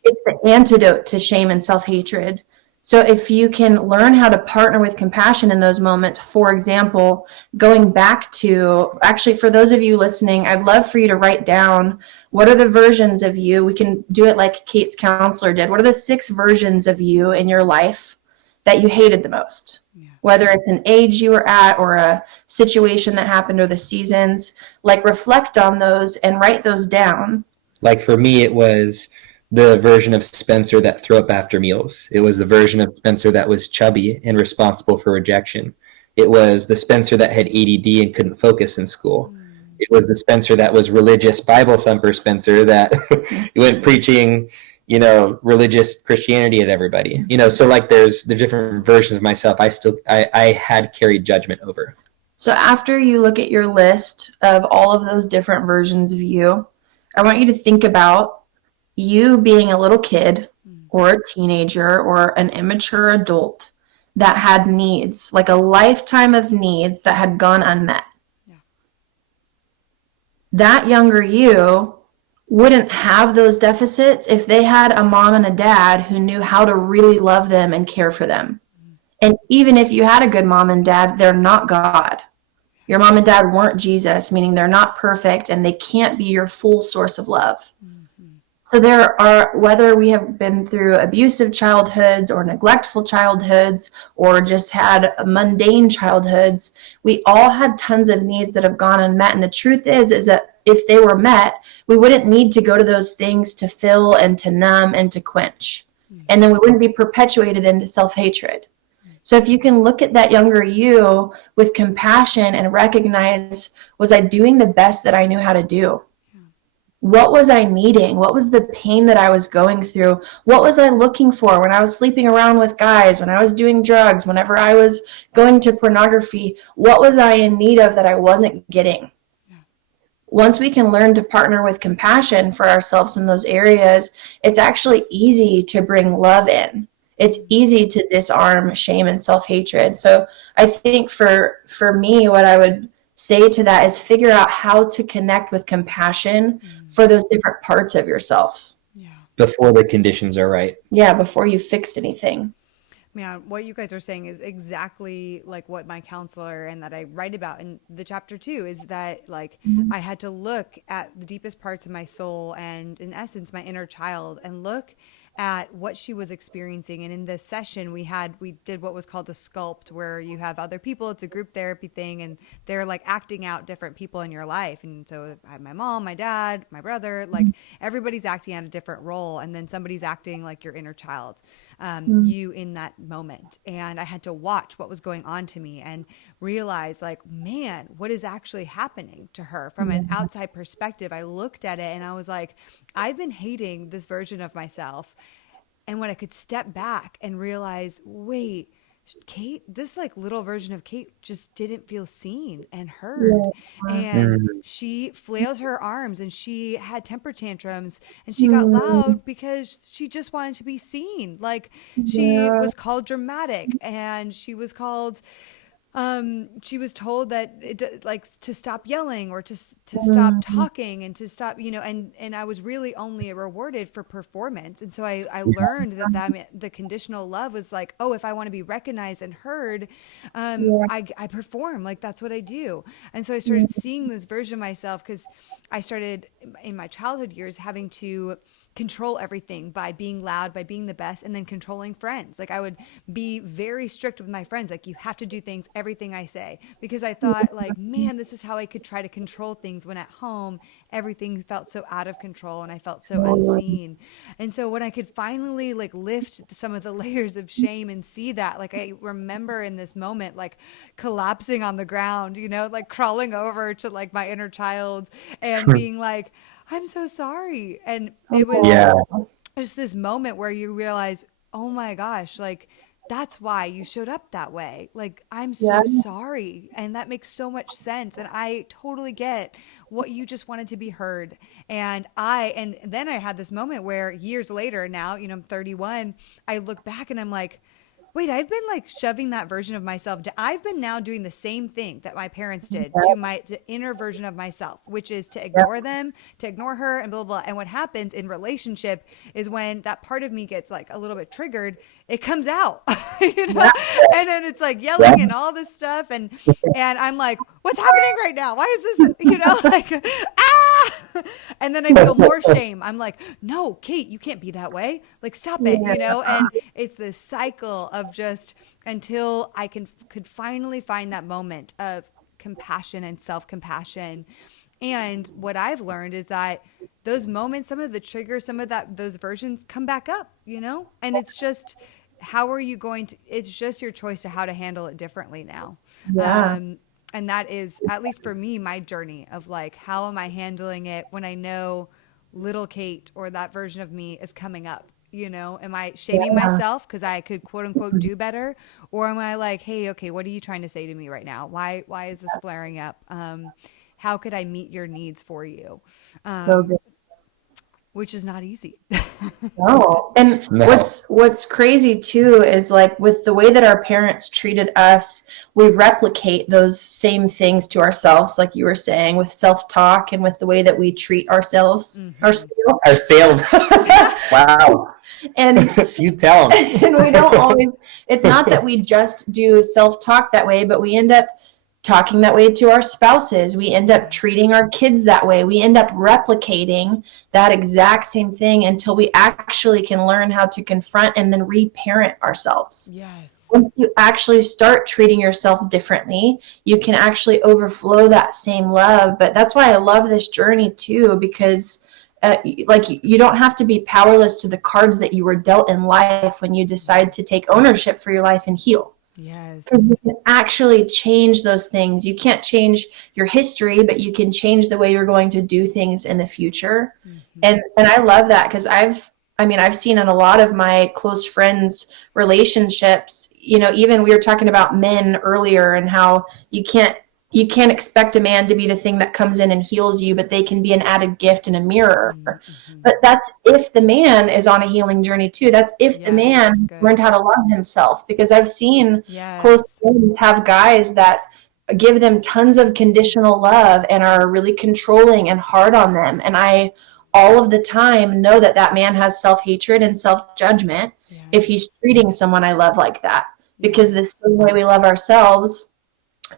It's the antidote to shame and self-hatred. So if you can learn how to partner with compassion in those moments, for example, going back to, actually, for those of you listening, I'd love for you to write down, what are the versions of you? We can do it like Kate's counselor did. What are the 6 versions of you in your life that you hated the most? Whether it's an age you were at or a situation that happened or the seasons, like, reflect on those and write those down. Like, for me, it was the version of Spencer that threw up after meals. It was the version of Spencer that was chubby and responsible for rejection. It was the Spencer that had ADD and couldn't focus in school. It was the Spencer that was religious Bible thumper Spencer that went preaching, religious Christianity at everybody. So like there's the different versions of myself I had carried judgment over. So after you look at your list of all of those different versions of you, I want you to think about you being a little kid or a teenager or an immature adult that had needs, like a lifetime of needs that had gone unmet. That younger you wouldn't have those deficits if they had a mom and a dad who knew how to really love them and care for them. And even if you had a good mom and dad, they're not God. Your mom and dad weren't Jesus, meaning they're not perfect and they can't be your full source of love. So there are, whether we have been through abusive childhoods or neglectful childhoods or just had mundane childhoods, we all had tons of needs that have gone unmet. And the truth is that if they were met, we wouldn't need to go to those things to fill and to numb and to quench. And then we wouldn't be perpetuated into self-hatred. So if you can look at that younger you with compassion and recognize, was I doing the best that I knew how to do? What was I needing? What was the pain that I was going through? What was I looking for when I was sleeping around with guys, when I was doing drugs, whenever I was going to pornography? What was I in need of that I wasn't getting? Once we can learn to partner with compassion for ourselves in those areas, it's actually easy to bring love in. It's easy to disarm shame and self-hatred. So I think for me, what I would say to that is figure out how to connect with compassion for those different parts of yourself. Before the conditions are right. Yeah, before you fixed anything. Man, what you guys are saying is exactly like what my counselor and that I write about in the chapter 2 is that, like, I had to look at the deepest parts of my soul and, in essence, my inner child, and look at what she was experiencing. And in this session we did what was called a sculpt, where you have other people. It's a group therapy thing, and they're like acting out different people in your life. And so I have my mom, my dad, my brother, like everybody's acting out a different role, and then somebody's acting like your inner child, you in that moment. And I had to watch what was going on to me and realize, like, man, what is actually happening to her from an outside perspective. I looked at it and I was like, I've been hating this version of myself. And when I could step back and realize, wait, Kate, this like little version of Kate just didn't feel seen and heard. And she flailed her arms and she had temper tantrums and she got loud because she just wanted to be seen. Like, she was called dramatic and she was called She was told that like to stop yelling or to stop talking and to stop, and I was really only rewarded for performance. And so I learned that the conditional love was like, oh, if I want to be recognized and heard, I perform, like that's what I do. And so I started seeing this version of myself because I started in my childhood years having to control everything by being loud, by being the best, and then controlling friends. Like I would be very strict with my friends. Like you have to do things, everything I say, because I thought like, man, this is how I could try to control things when at home, everything felt so out of control and I felt so unseen. And so when I could finally like lift some of the layers of shame and see that, like I remember in this moment, like collapsing on the ground, like crawling over to like my inner child and being like, I'm so sorry. And it was Yeah. just this moment where you realize, oh my gosh, like that's why you showed up that way. Like, I'm so sorry. And that makes so much sense. And I totally get what you just wanted to be heard. And then I had this moment where years later now, I'm 31, I look back and I'm like, wait, I've been like shoving that version of myself. I've been now doing the same thing that my parents did to the inner version of myself, which is to ignore them, to ignore her, and blah, blah, blah. And what happens in relationship is when that part of me gets like a little bit triggered, it comes out, and then it's like yelling and all this stuff. And I'm like, what's happening right now? Why is this, like, ah, and then I feel more shame. I'm like, no, Kate, you can't be that way. Like, stop it, and it's this cycle of just until I could finally find that moment of compassion and self-compassion. And what I've learned is that those moments, some of the triggers, some of those versions come back up, and it's just, how are you going to, it's just your choice to how to handle it differently now. And that is, at least for me, my journey of like, how am I handling it when I know little Kate or that version of me is coming up? Am I shaming myself because I could quote unquote do better? Or am I like, hey, okay, what are you trying to say to me right now? Why is this flaring up? How could I meet your needs for you? Which is not easy. No. And what's crazy too is like with the way that our parents treated us, we replicate those same things to ourselves, like you were saying, with self-talk and with the way that we treat ourselves. Ourselves. Wow. And you tell them. And we don't always, it's not that we just do self-talk that way, but we end up talking that way to our spouses. We end up treating our kids that way. We end up replicating that exact same thing until we actually can learn how to confront and then reparent ourselves. Yes. Once you actually start treating yourself differently, you can actually overflow that same love. But that's why I love this journey too, because like you don't have to be powerless to the cards that you were dealt in life when you decide to take ownership for your life and heal. Yes. Because you can actually change those things. You can't change your history, but you can change the way you're going to do things in the future. And I love that because I've seen in a lot of my close friends' relationships, even we were talking about men earlier and how you can't expect a man to be the thing that comes in and heals you, but they can be an added gift and a mirror. But that's if the man is on a healing journey too. That's if the man learned how to love himself. Because I've seen close friends have guys that give them tons of conditional love and are really controlling and hard on them. And I, all of the time, know that man has self-hatred and self-judgment if he's treating someone I love like that. Because the same way we love ourselves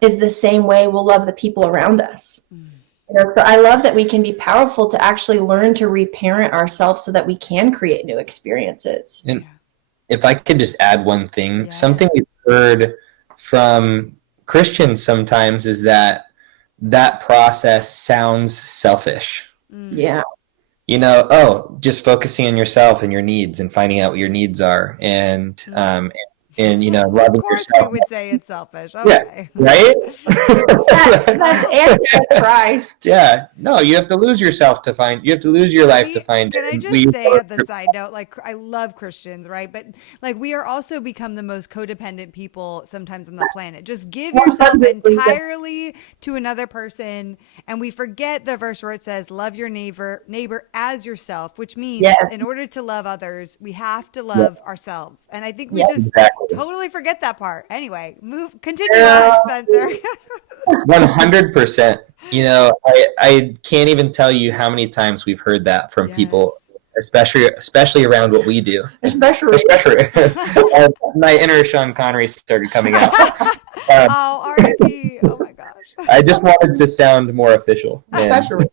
is the same way we'll love the people around us. So I love that we can be powerful to actually learn to reparent ourselves so that we can create new experiences. And if I could just add one thing, something we've heard from Christians sometimes is that process sounds selfish. Yeah. Just focusing on yourself and your needs and finding out what your needs are and loving of course yourself. We would say it's selfish. Okay. Yeah, right? That's Antichrist. Yeah. No, you have to lose yourself to find, you have to lose your life to find Can it. I just say at the side note, like, I love Christians, right? But like, we are also become the most codependent people sometimes on the planet. Just give yourself entirely to another person. And we forget the verse where it says, love your neighbor as yourself, which means in order to love others, we have to love ourselves. And I think we totally forget that part. Anyway, continue on, Spencer. 100%. I can't even tell you how many times we've heard that from people, especially around what we do. Especially. My inner Sean Connery started coming out. Oh, R.I.P. Oh my gosh. I just wanted to sound more official. Especially.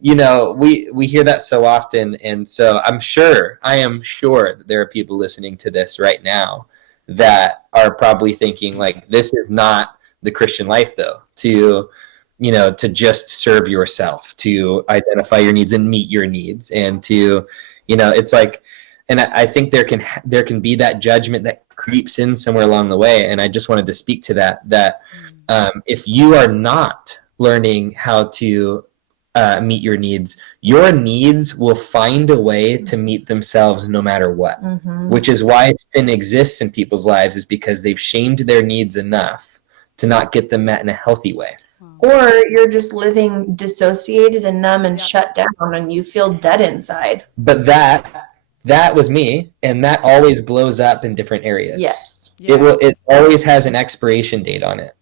We hear that so often, and so I am sure that there are people listening to this right now that are probably thinking like, this is not the Christian life, though, to just serve yourself, to identify your needs and meet your needs, and to, it's like, and I think there can be that judgment that creeps in somewhere along the way. And I just wanted to speak to that if you are not learning how to meet your needs will find a way to meet themselves no matter what, which is why sin exists in people's lives, is because they've shamed their needs enough to not get them met in a healthy way. Or you're just living dissociated and numb and shut down, and you feel dead inside. But that was me, and that always blows up in different areas. Yes. It always has an expiration date on it.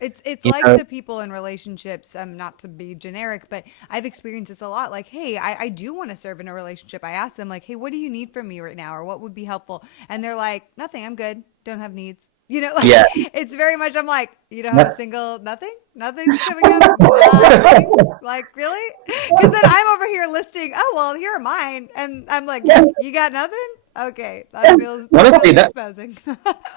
It's like the people in relationships, not to be generic, but I've experienced this a lot. Like, hey, I do want to serve in a relationship. I ask them, like, hey, what do you need from me right now? Or what would be helpful? And they're like, nothing, I'm good. Don't have needs. It's very much, I'm like, you don't have a single, nothing's coming up. Nothing? Like, really? Because then I'm over here listing, oh, well, here are mine. And I'm like, you got nothing? Okay. That feels exposing.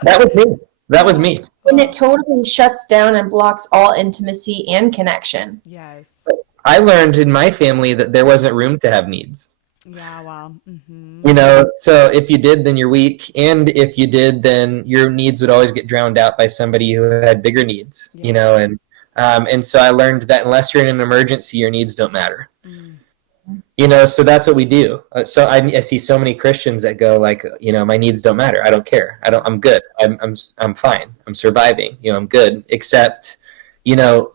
That was me. And it totally shuts down and blocks all intimacy and connection. Yes. I learned in my family that there wasn't room to have needs. Yeah, wow. Mm-hmm. So if you did, then you're weak. And if you did, then your needs would always get drowned out by somebody who had bigger needs, and so I learned that unless you're in an emergency, your needs don't matter. So that's what we do. So I see so many Christians that go like, my needs don't matter. I don't care. I'm good. I'm fine. I'm surviving. I'm good. Except,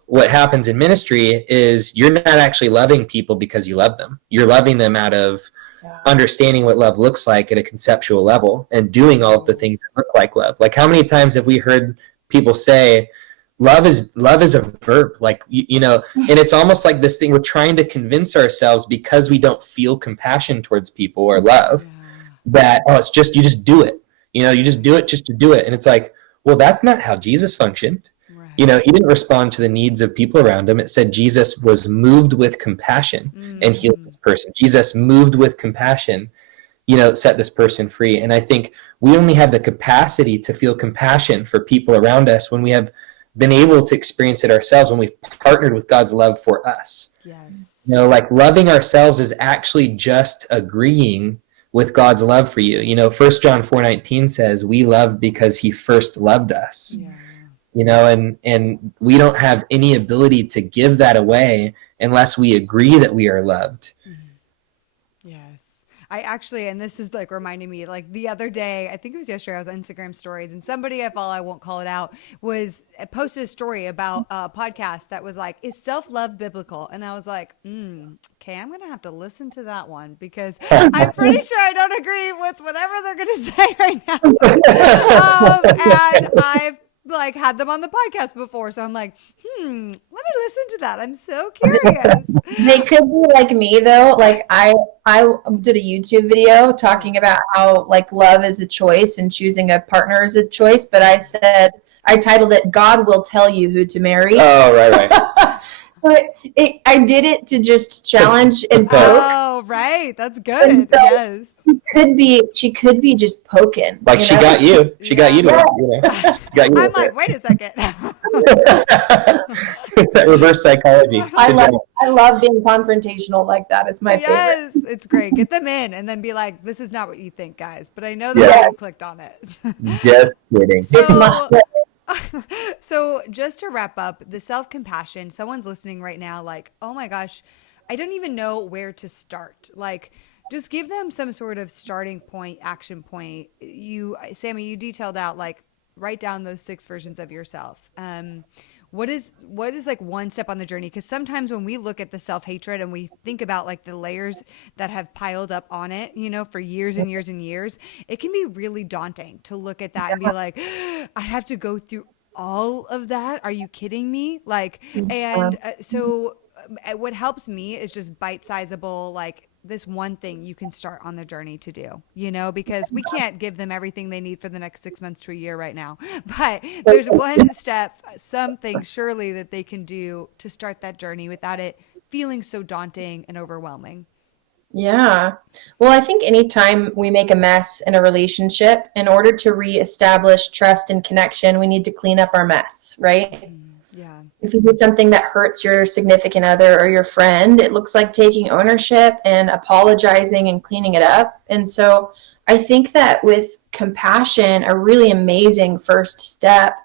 what happens in ministry is you're not actually loving people because you love them. You're loving them out of understanding what love looks like at a conceptual level and doing all of the things that look like love. Like, how many times have we heard people say, love is a verb, like, and it's almost like this thing we're trying to convince ourselves, because we don't feel compassion towards people or love, that, it's just, you just do it, you just do it just to do it. And it's like, well, that's not how Jesus functioned. He didn't respond to the needs of people around him. It said Jesus was moved with compassion and healed this person. Jesus moved with compassion, set this person free. And I think we only have the capacity to feel compassion for people around us when we have been able to experience it ourselves, when we've partnered with God's love for us. Yes. Like, loving ourselves is actually just agreeing with God's love for you. 1 John 4:19 says, we love because he first loved us. And we don't have any ability to give that away unless we agree that we are loved. Yes. I actually, and this is like reminding me, like the other day, I think it was yesterday, I was on Instagram stories, and somebody I follow, I won't call it out, posted a story about a podcast that was like, is self-love biblical? And I was like, okay, I'm going to have to listen to that one, because I'm pretty sure I don't agree with whatever they're going to say right now. And I've had them on the podcast before, so I'm like, let me listen to that. I'm so curious. They could be like me, though. Like, I did a YouTube video talking about how, like, love is a choice and choosing a partner is a choice, but I titled it, God Will Tell You Who to Marry. Oh, right. But I did it to just challenge and poke. Oh, right. That's good. So yes. She could be just poking. Like, she got you. She got you. I'm like, wait a second. That reverse psychology. I love being confrontational like that. It's my favorite. Yes, it's great. Get them in and then be like, this is not what you think, guys. But I know that you clicked on it. Just kidding. So just to wrap up, the self-compassion, someone's listening right now like, oh my gosh, I don't even know where to start. Like, just give them some sort of starting point, action point. Sammi, you detailed out, like, write down those 6 versions of yourself. what is like one step on the journey? Because sometimes when we look at the self-hatred and we think about like the layers that have piled up on it, for years and years and years, it can be really daunting to look at that and be like, I have to go through all of that. Are you kidding me? Like, and so what helps me is just bite-sizable, like this one thing you can start on the journey to do, because we can't give them everything they need for the next 6 months to a year right now. But there's one step, something surely that they can do to start that journey without it feeling so daunting and overwhelming. Yeah. Well, I think anytime we make a mess in a relationship, in order to reestablish trust and connection, we need to clean up our mess, right? Yeah. If you do something that hurts your significant other or your friend, it looks like taking ownership and apologizing and cleaning it up. And so I think that with compassion, a really amazing first step,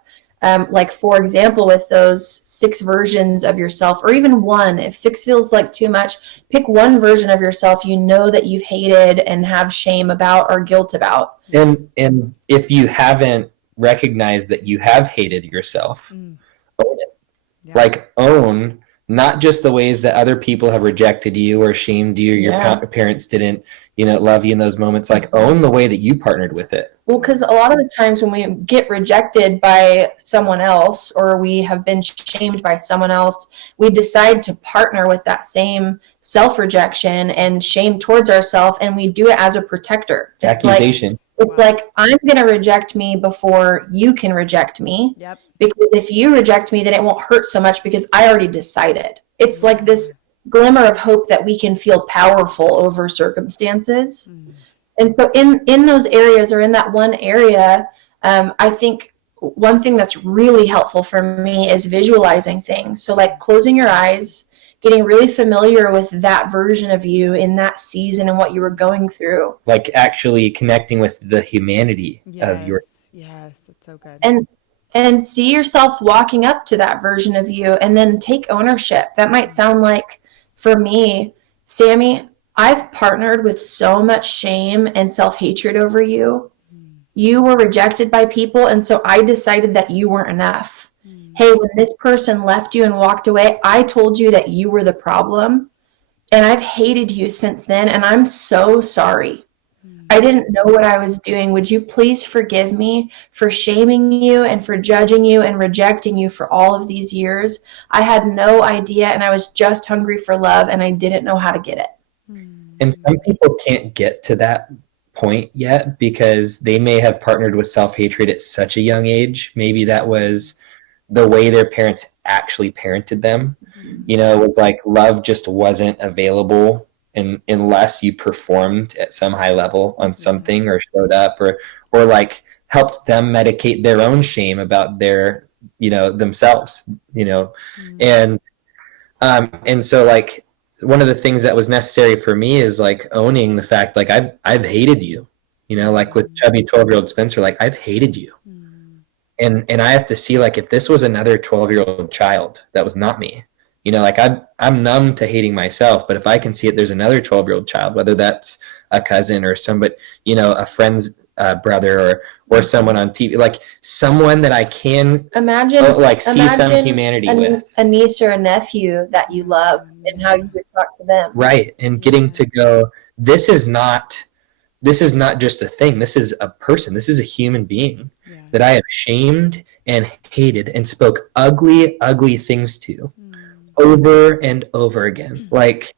like for example, with those 6 versions of yourself, or even one, if 6 feels like too much, pick one version of yourself that you've hated and have shame about or guilt about. And if you haven't recognized that you have hated yourself, own it. Yeah. Like own not just the ways that other people have rejected you or shamed you, or your parents didn't, love you in those moments. Like own the way that you partnered with it. Well, because a lot of the times when we get rejected by someone else, or we have been shamed by someone else, we decide to partner with that same self-rejection and shame towards ourselves, and we do it as a protector. Accusation. It's like, I'm going to reject me before you can reject me. Yep. Because if you reject me, then it won't hurt so much because I already decided. It's like this glimmer of hope that we can feel powerful over circumstances. And so in those areas, or in that one area, I think one thing that's really helpful for me is visualizing things. So like closing your eyes, getting really familiar with that version of you in that season and what you were going through. Like actually connecting with the humanity of your. Yes, that's so good. And see yourself walking up to that version of you, and then take ownership. That might sound like, for me, Sammi, I've partnered with so much shame and self-hatred over you. You were rejected by people, and so I decided that you weren't enough. Hey, when this person left you and walked away, I told you that you were the problem, and I've hated you since then, and I'm so sorry. I didn't know what I was doing. Would you please forgive me for shaming you and for judging you and rejecting you for all of these years? I had no idea, and I was just hungry for love, and I didn't know how to get it. And some people can't get to that point yet because they may have partnered with self-hatred at such a young age. Maybe that was the way their parents actually parented them. It was like love just wasn't available unless you performed at some high level on something, or showed up, or like helped them medicate their own shame about their, themselves, and so like one of the things that was necessary for me is like owning the fact, like I've hated you, like with chubby 12-year-old Spencer, like I've hated you. And I have to see, like, if this was another 12-year-old child, that was not me. Like I'm numb to hating myself, but if I can see it, there's another 12-year-old child, whether that's a cousin or somebody, a friend's brother or someone on TV, like someone that I can see some humanity with. A niece or a nephew that you love, and how you would talk to them. Right. And getting to go, this is not just a thing. This is a person. This is a human being that I have shamed and hated and spoke ugly, ugly things to over and over again. Like,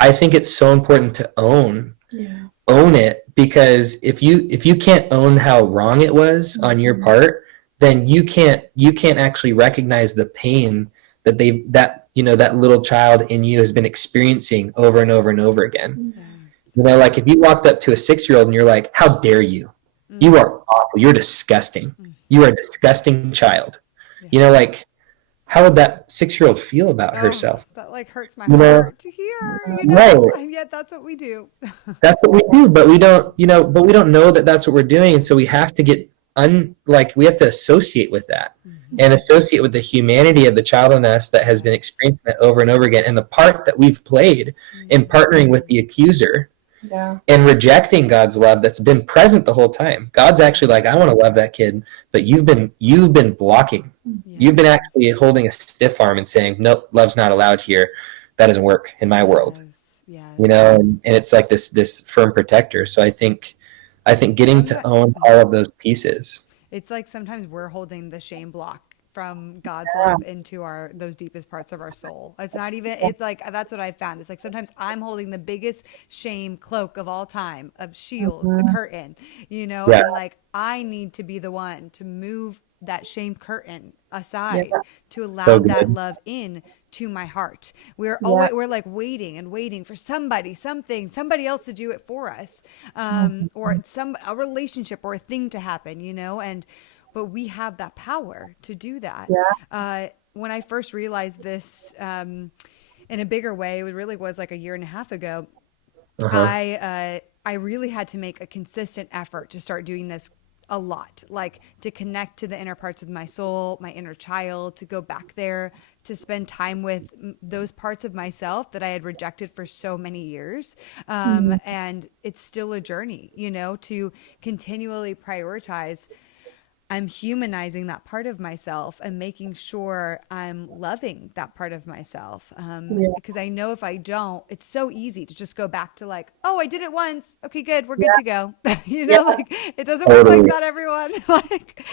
I think it's so important to own it, because if you can't own how wrong it was on your part, then you can't actually recognize the pain that that little child in you has been experiencing over and over and over again. Like if you walked up to a 6-year-old and you're like, how dare you? You are awful. You're disgusting. You are a disgusting child. Like, how would that 6-year-old feel about herself? That like hurts my heart to hear. Right. And yet that's what we do. That's what we do, but we don't know that that's what we're doing, and so we have to get we have to associate with that, and associate with the humanity of the child in us that has been experiencing that over and over again, and the part that we've played in partnering with the accuser and rejecting God's love that's been present the whole time. God's actually like, I want to love that kid, but you've been blocking. You've been actually holding a stiff arm and saying, nope, love's not allowed here. That doesn't work in my world. You know, and it's like this firm protector. So I think getting to own all of those pieces. It's like sometimes we're holding the shame block from God's love into those deepest parts of our soul. It's not even, it's like, that's what I found. It's like sometimes I'm holding the biggest shame cloak of all time, of shield, the curtain, you know, and like I need to be the one to move that shame curtain aside to allow that love in to my heart. We're always, we're like waiting and waiting for somebody else to do it for us, or a relationship or a thing to happen, you know, but we have that power to do that. When I first realized this in a bigger way, it really was like a year and a half ago. I really had to make a consistent effort to start doing this a lot, like to connect to the inner parts of my soul, my inner child, to go back there, to spend time with those parts of myself that I had rejected for so many years. And it's still a journey, you know, to continually prioritize. I'm humanizing that part of myself and making sure I'm loving that part of myself. Because I know if I don't, it's so easy to just go back to like, oh, I did it once. Okay, good. We're good to go. You know, like it doesn't work like that, everyone. Like,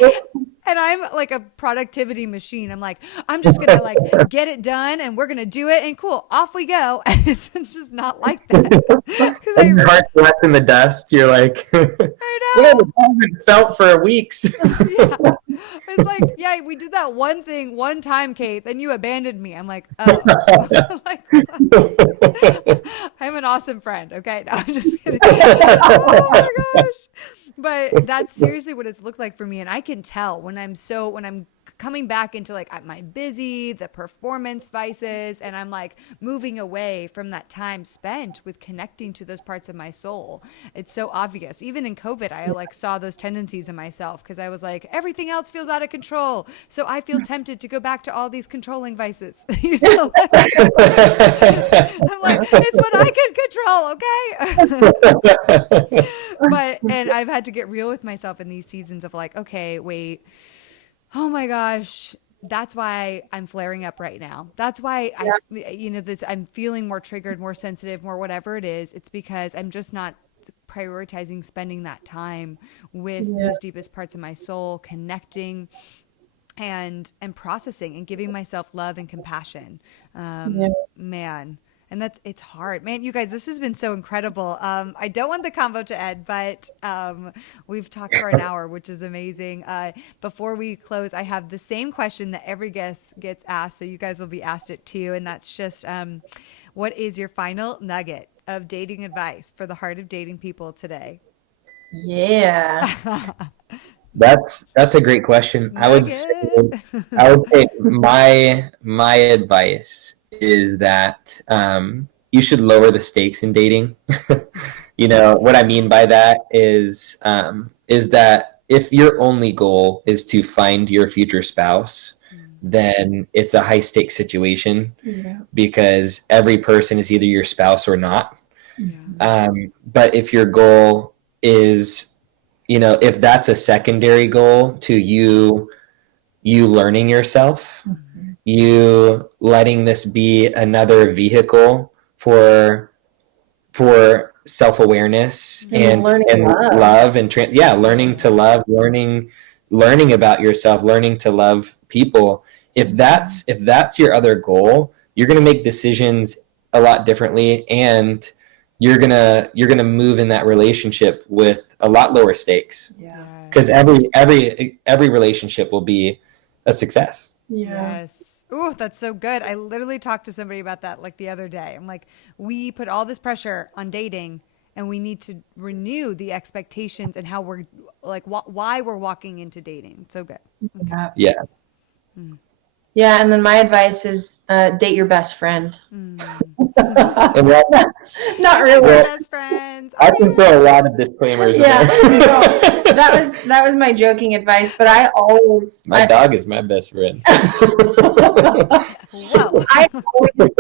and I'm like a productivity machine. I'm like, I'm just going to like get it done and we're going to do it and cool, off we go. And it's just not like that. And your heart's left in the dust. You're like, I know. I haven't felt for weeks. It's like, yeah, we did that one thing one time, Kate, then you abandoned me. I'm like, oh. Like, I'm an awesome friend. Okay. No, I'm just kidding. Oh my gosh. But that's seriously what it's looked like for me. And I can tell when I'm coming back into like my busy, the performance vices, and I'm like moving away from that time spent with connecting to those parts of my soul. It's so obvious. Even in COVID, I like saw those tendencies in myself because I was like, everything else feels out of control. So I feel tempted to go back to all these controlling vices. You know? I'm like, it's what I can control, okay? And I've had to get real with myself in these seasons of like, okay, wait, oh my gosh, that's why I'm flaring up right now. That's why I'm feeling more triggered, more sensitive, more whatever it is. It's because I'm just not prioritizing spending that time with those deepest parts of my soul, connecting and processing and giving myself love and compassion. Man. And it's hard, man. You guys, this has been so incredible. I don't want the convo to end, but we've talked for an hour, which is amazing. Before we close, I have the same question that every guest gets asked, so you guys will be asked it too. And that's just, what is your final nugget of dating advice for the heart of dating people today? Yeah. That's a great question. I would say my advice is that you should lower the stakes in dating. You know what I mean by that is that if your only goal is to find your future spouse, then it's a high stakes situation because every person is either your spouse or not. But if your goal is, you know, if that's a secondary goal to you learning yourself, you letting this be another vehicle for self-awareness and love and learning to love, learning about yourself, learning to love people. If that's your other goal, you're going to make decisions a lot differently, and you're gonna move in that relationship with a lot lower stakes. Because every relationship will be a success. Yes. Oh, that's so good. I literally talked to somebody about that like the other day. I'm like, we put all this pressure on dating, and we need to renew the expectations and how we're like why we're walking into dating. So good. Okay. Yeah. Yeah, and then my advice is date your best friend. Not really best friends. I can throw a lot of disclaimers Yeah, in there. no, that was my joking advice, but My dog is my best friend. Whoa. I always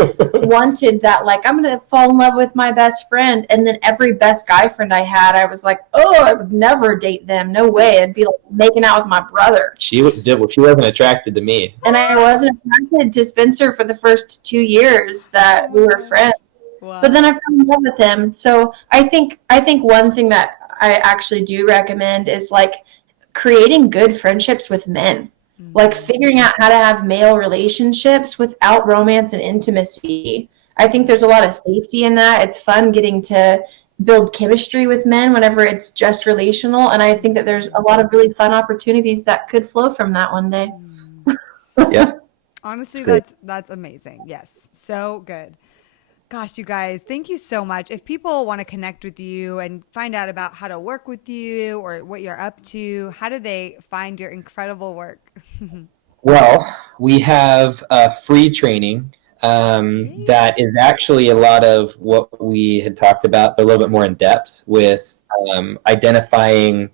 wanted that, like, I'm gonna fall in love with my best friend, and then every best guy friend I had, I was like, oh, I would never date them. No way. I'd be like making out with my brother. She wasn't attracted to me. And I wasn't attracted to Spencer for the first 2 years that we were friends. Wow. But then I fell in love with him. So I think one thing that I actually do recommend is like creating good friendships with men. Like figuring out how to have male relationships without romance and intimacy. I think there's a lot of safety in that. It's fun getting to build chemistry with men whenever it's just relational. And I think that there's a lot of really fun opportunities that could flow from that one day. Yeah. Honestly, Great. that's amazing. Yes. So good. Gosh, you guys, thank you so much. If people want to connect with you and find out about how to work with you or what you're up to, how do they find your incredible work? Well, we have free training that is actually a lot of what we had talked about, but a little bit more in depth with identifying.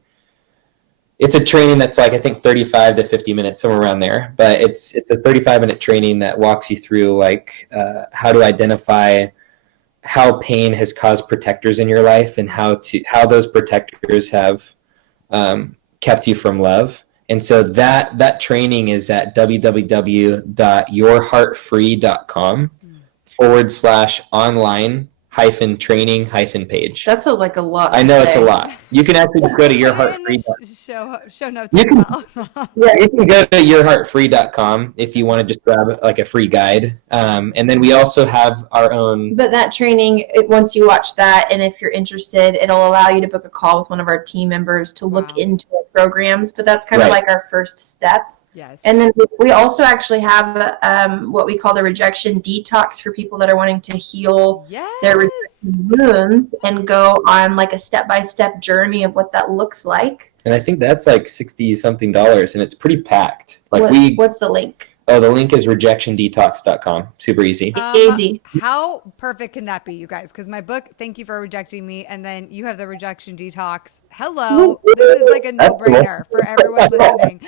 It's a training that's like, I think 35 to 50 minutes, somewhere around there. But it's a 35-minute training that walks you through like how to identify how pain has caused protectors in your life and how those protectors have kept you from love. And so that training is at www.yourheartfree.com/online-training-page. That's like a lot. I know it's a lot. You can actually go to yourheartfree.com. Show notes You as can, well. yeah, you can go to yourheartfree.com if you want to just grab like a free guide. And then we also have our own. But that training, once you watch that, and if you're interested, it'll allow you to book a call with one of our team members to look into our programs. But that's kind of like our first step. Yes. And then we also actually have what we call the Rejection Detox for people that are wanting to heal their rejection wounds and go on like a step-by-step journey of what that looks like. And I think that's like $60-something, and it's pretty packed. Like what's the link? Oh, the link is rejectiondetox.com. Super easy. Easy. How perfect can that be, you guys? Because my book, Thank You for Rejecting Me, and then you have the Rejection Detox. Hello. This is like a no-brainer for everyone listening.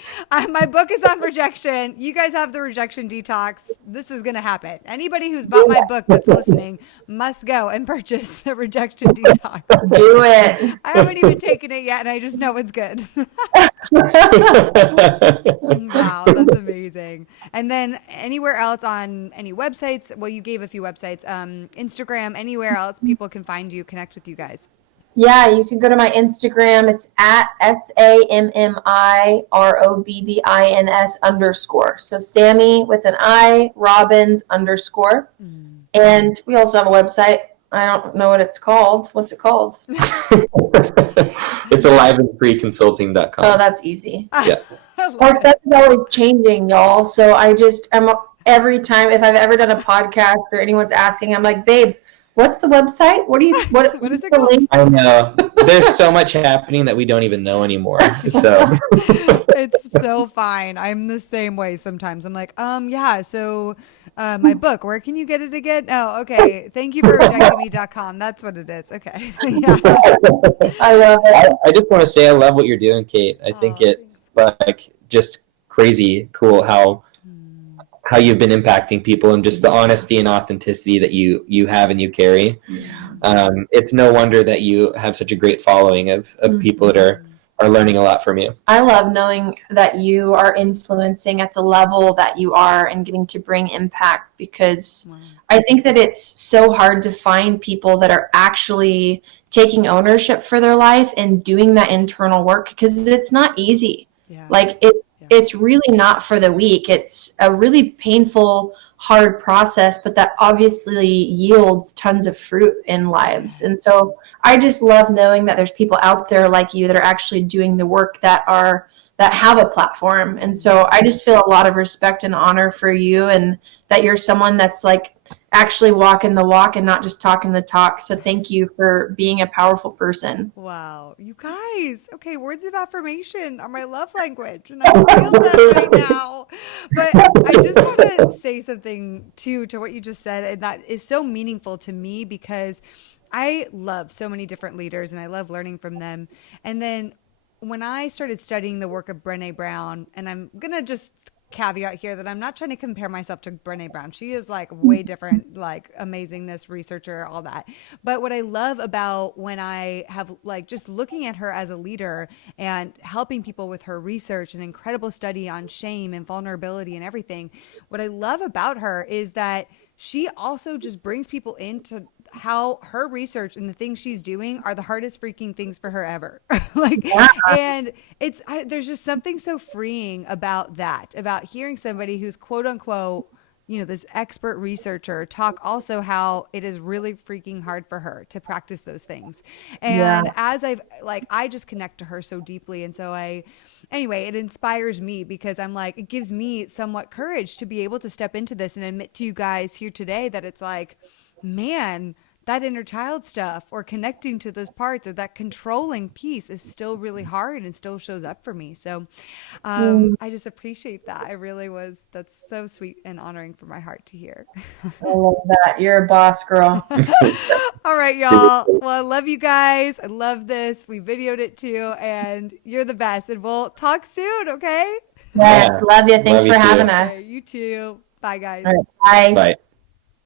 My book is on rejection. You guys have the Rejection Detox. This is going to happen. Anybody who's bought my book that's listening must go and purchase the Rejection Detox. Do it. I haven't even taken it yet, and I just know it's good. Wow, that's amazing. And then anywhere else on any websites, well, you gave a few websites, Instagram, anywhere else people can find you, connect with you guys. Yeah, you can go to my Instagram. It's at SAMMIROBBINS_. So Sammy with an I, Robbins _. And we also have a website. I don't know what it's called. What's it called? It's aliveandfreeconsulting.com. Oh, that's easy. Yeah. Our stuff is always changing, y'all. So I'm every time, if I've ever done a podcast or anyone's asking, I'm like, babe, what's the website? What is it called? Link? I know. There's so much happening that we don't even know anymore. So it's so fine. I'm the same way sometimes. I'm like, yeah, so my book, where can you get it again? Oh, okay. Thank you for rejectingme.com. That's what it is. Okay. Yeah. I love it. I just want to say I love what you're doing, Kate. I think it's like just crazy cool how you've been impacting people and just the honesty and authenticity that you have and you carry. It's no wonder that you have such a great following of people that are learning a lot from you. I love knowing that you are influencing at the level that you are and getting to bring impact, because I think that it's so hard to find people that are actually taking ownership for their life and doing that internal work, because it's not easy. Like it's really not for the weak. It's a really painful, hard process, but that obviously yields tons of fruit in lives. And so I just love knowing that there's people out there like you that are actually doing the work that have a platform. And so I just feel a lot of respect and honor for you, and that you're someone that's like actually walking the walk and not just talking the talk. So thank you for being a powerful person. Wow. You guys, okay, words of affirmation are my love language, and I feel that right now. But I just want to say something too to what you just said, and that is so meaningful to me, because I love so many different leaders and I love learning from them. And then when I started studying the work of Brené Brown, and I'm going to just caveat here that I'm not trying to compare myself to Brené Brown. She is like way different, like amazingness researcher, all that. But what I love about when I have like just looking at her as a leader and helping people with her research and incredible study on shame and vulnerability and everything, what I love about her is that she also just brings people into how her research and the things she's doing are the hardest freaking things for her ever. Like, and there's just something so freeing about that, about hearing somebody who's quote unquote, you know, this expert researcher talk also how it is really freaking hard for her to practice those things. And as I just connect to her so deeply. And so anyway, it inspires me because I'm like, it gives me somewhat courage to be able to step into this and admit to you guys here today that it's like, man, that inner child stuff or connecting to those parts or that controlling piece is still really hard and still shows up for me. So I just appreciate that. That's so sweet and honoring for my heart to hear. I love that. You're a boss, girl. All right, y'all. Well, I love you guys. I love this. We videoed it too, and you're the best. And we'll talk soon, okay? Yes, love you. Thanks Love you for too. having Okay, us. you too. Bye, guys. All right, bye. Bye.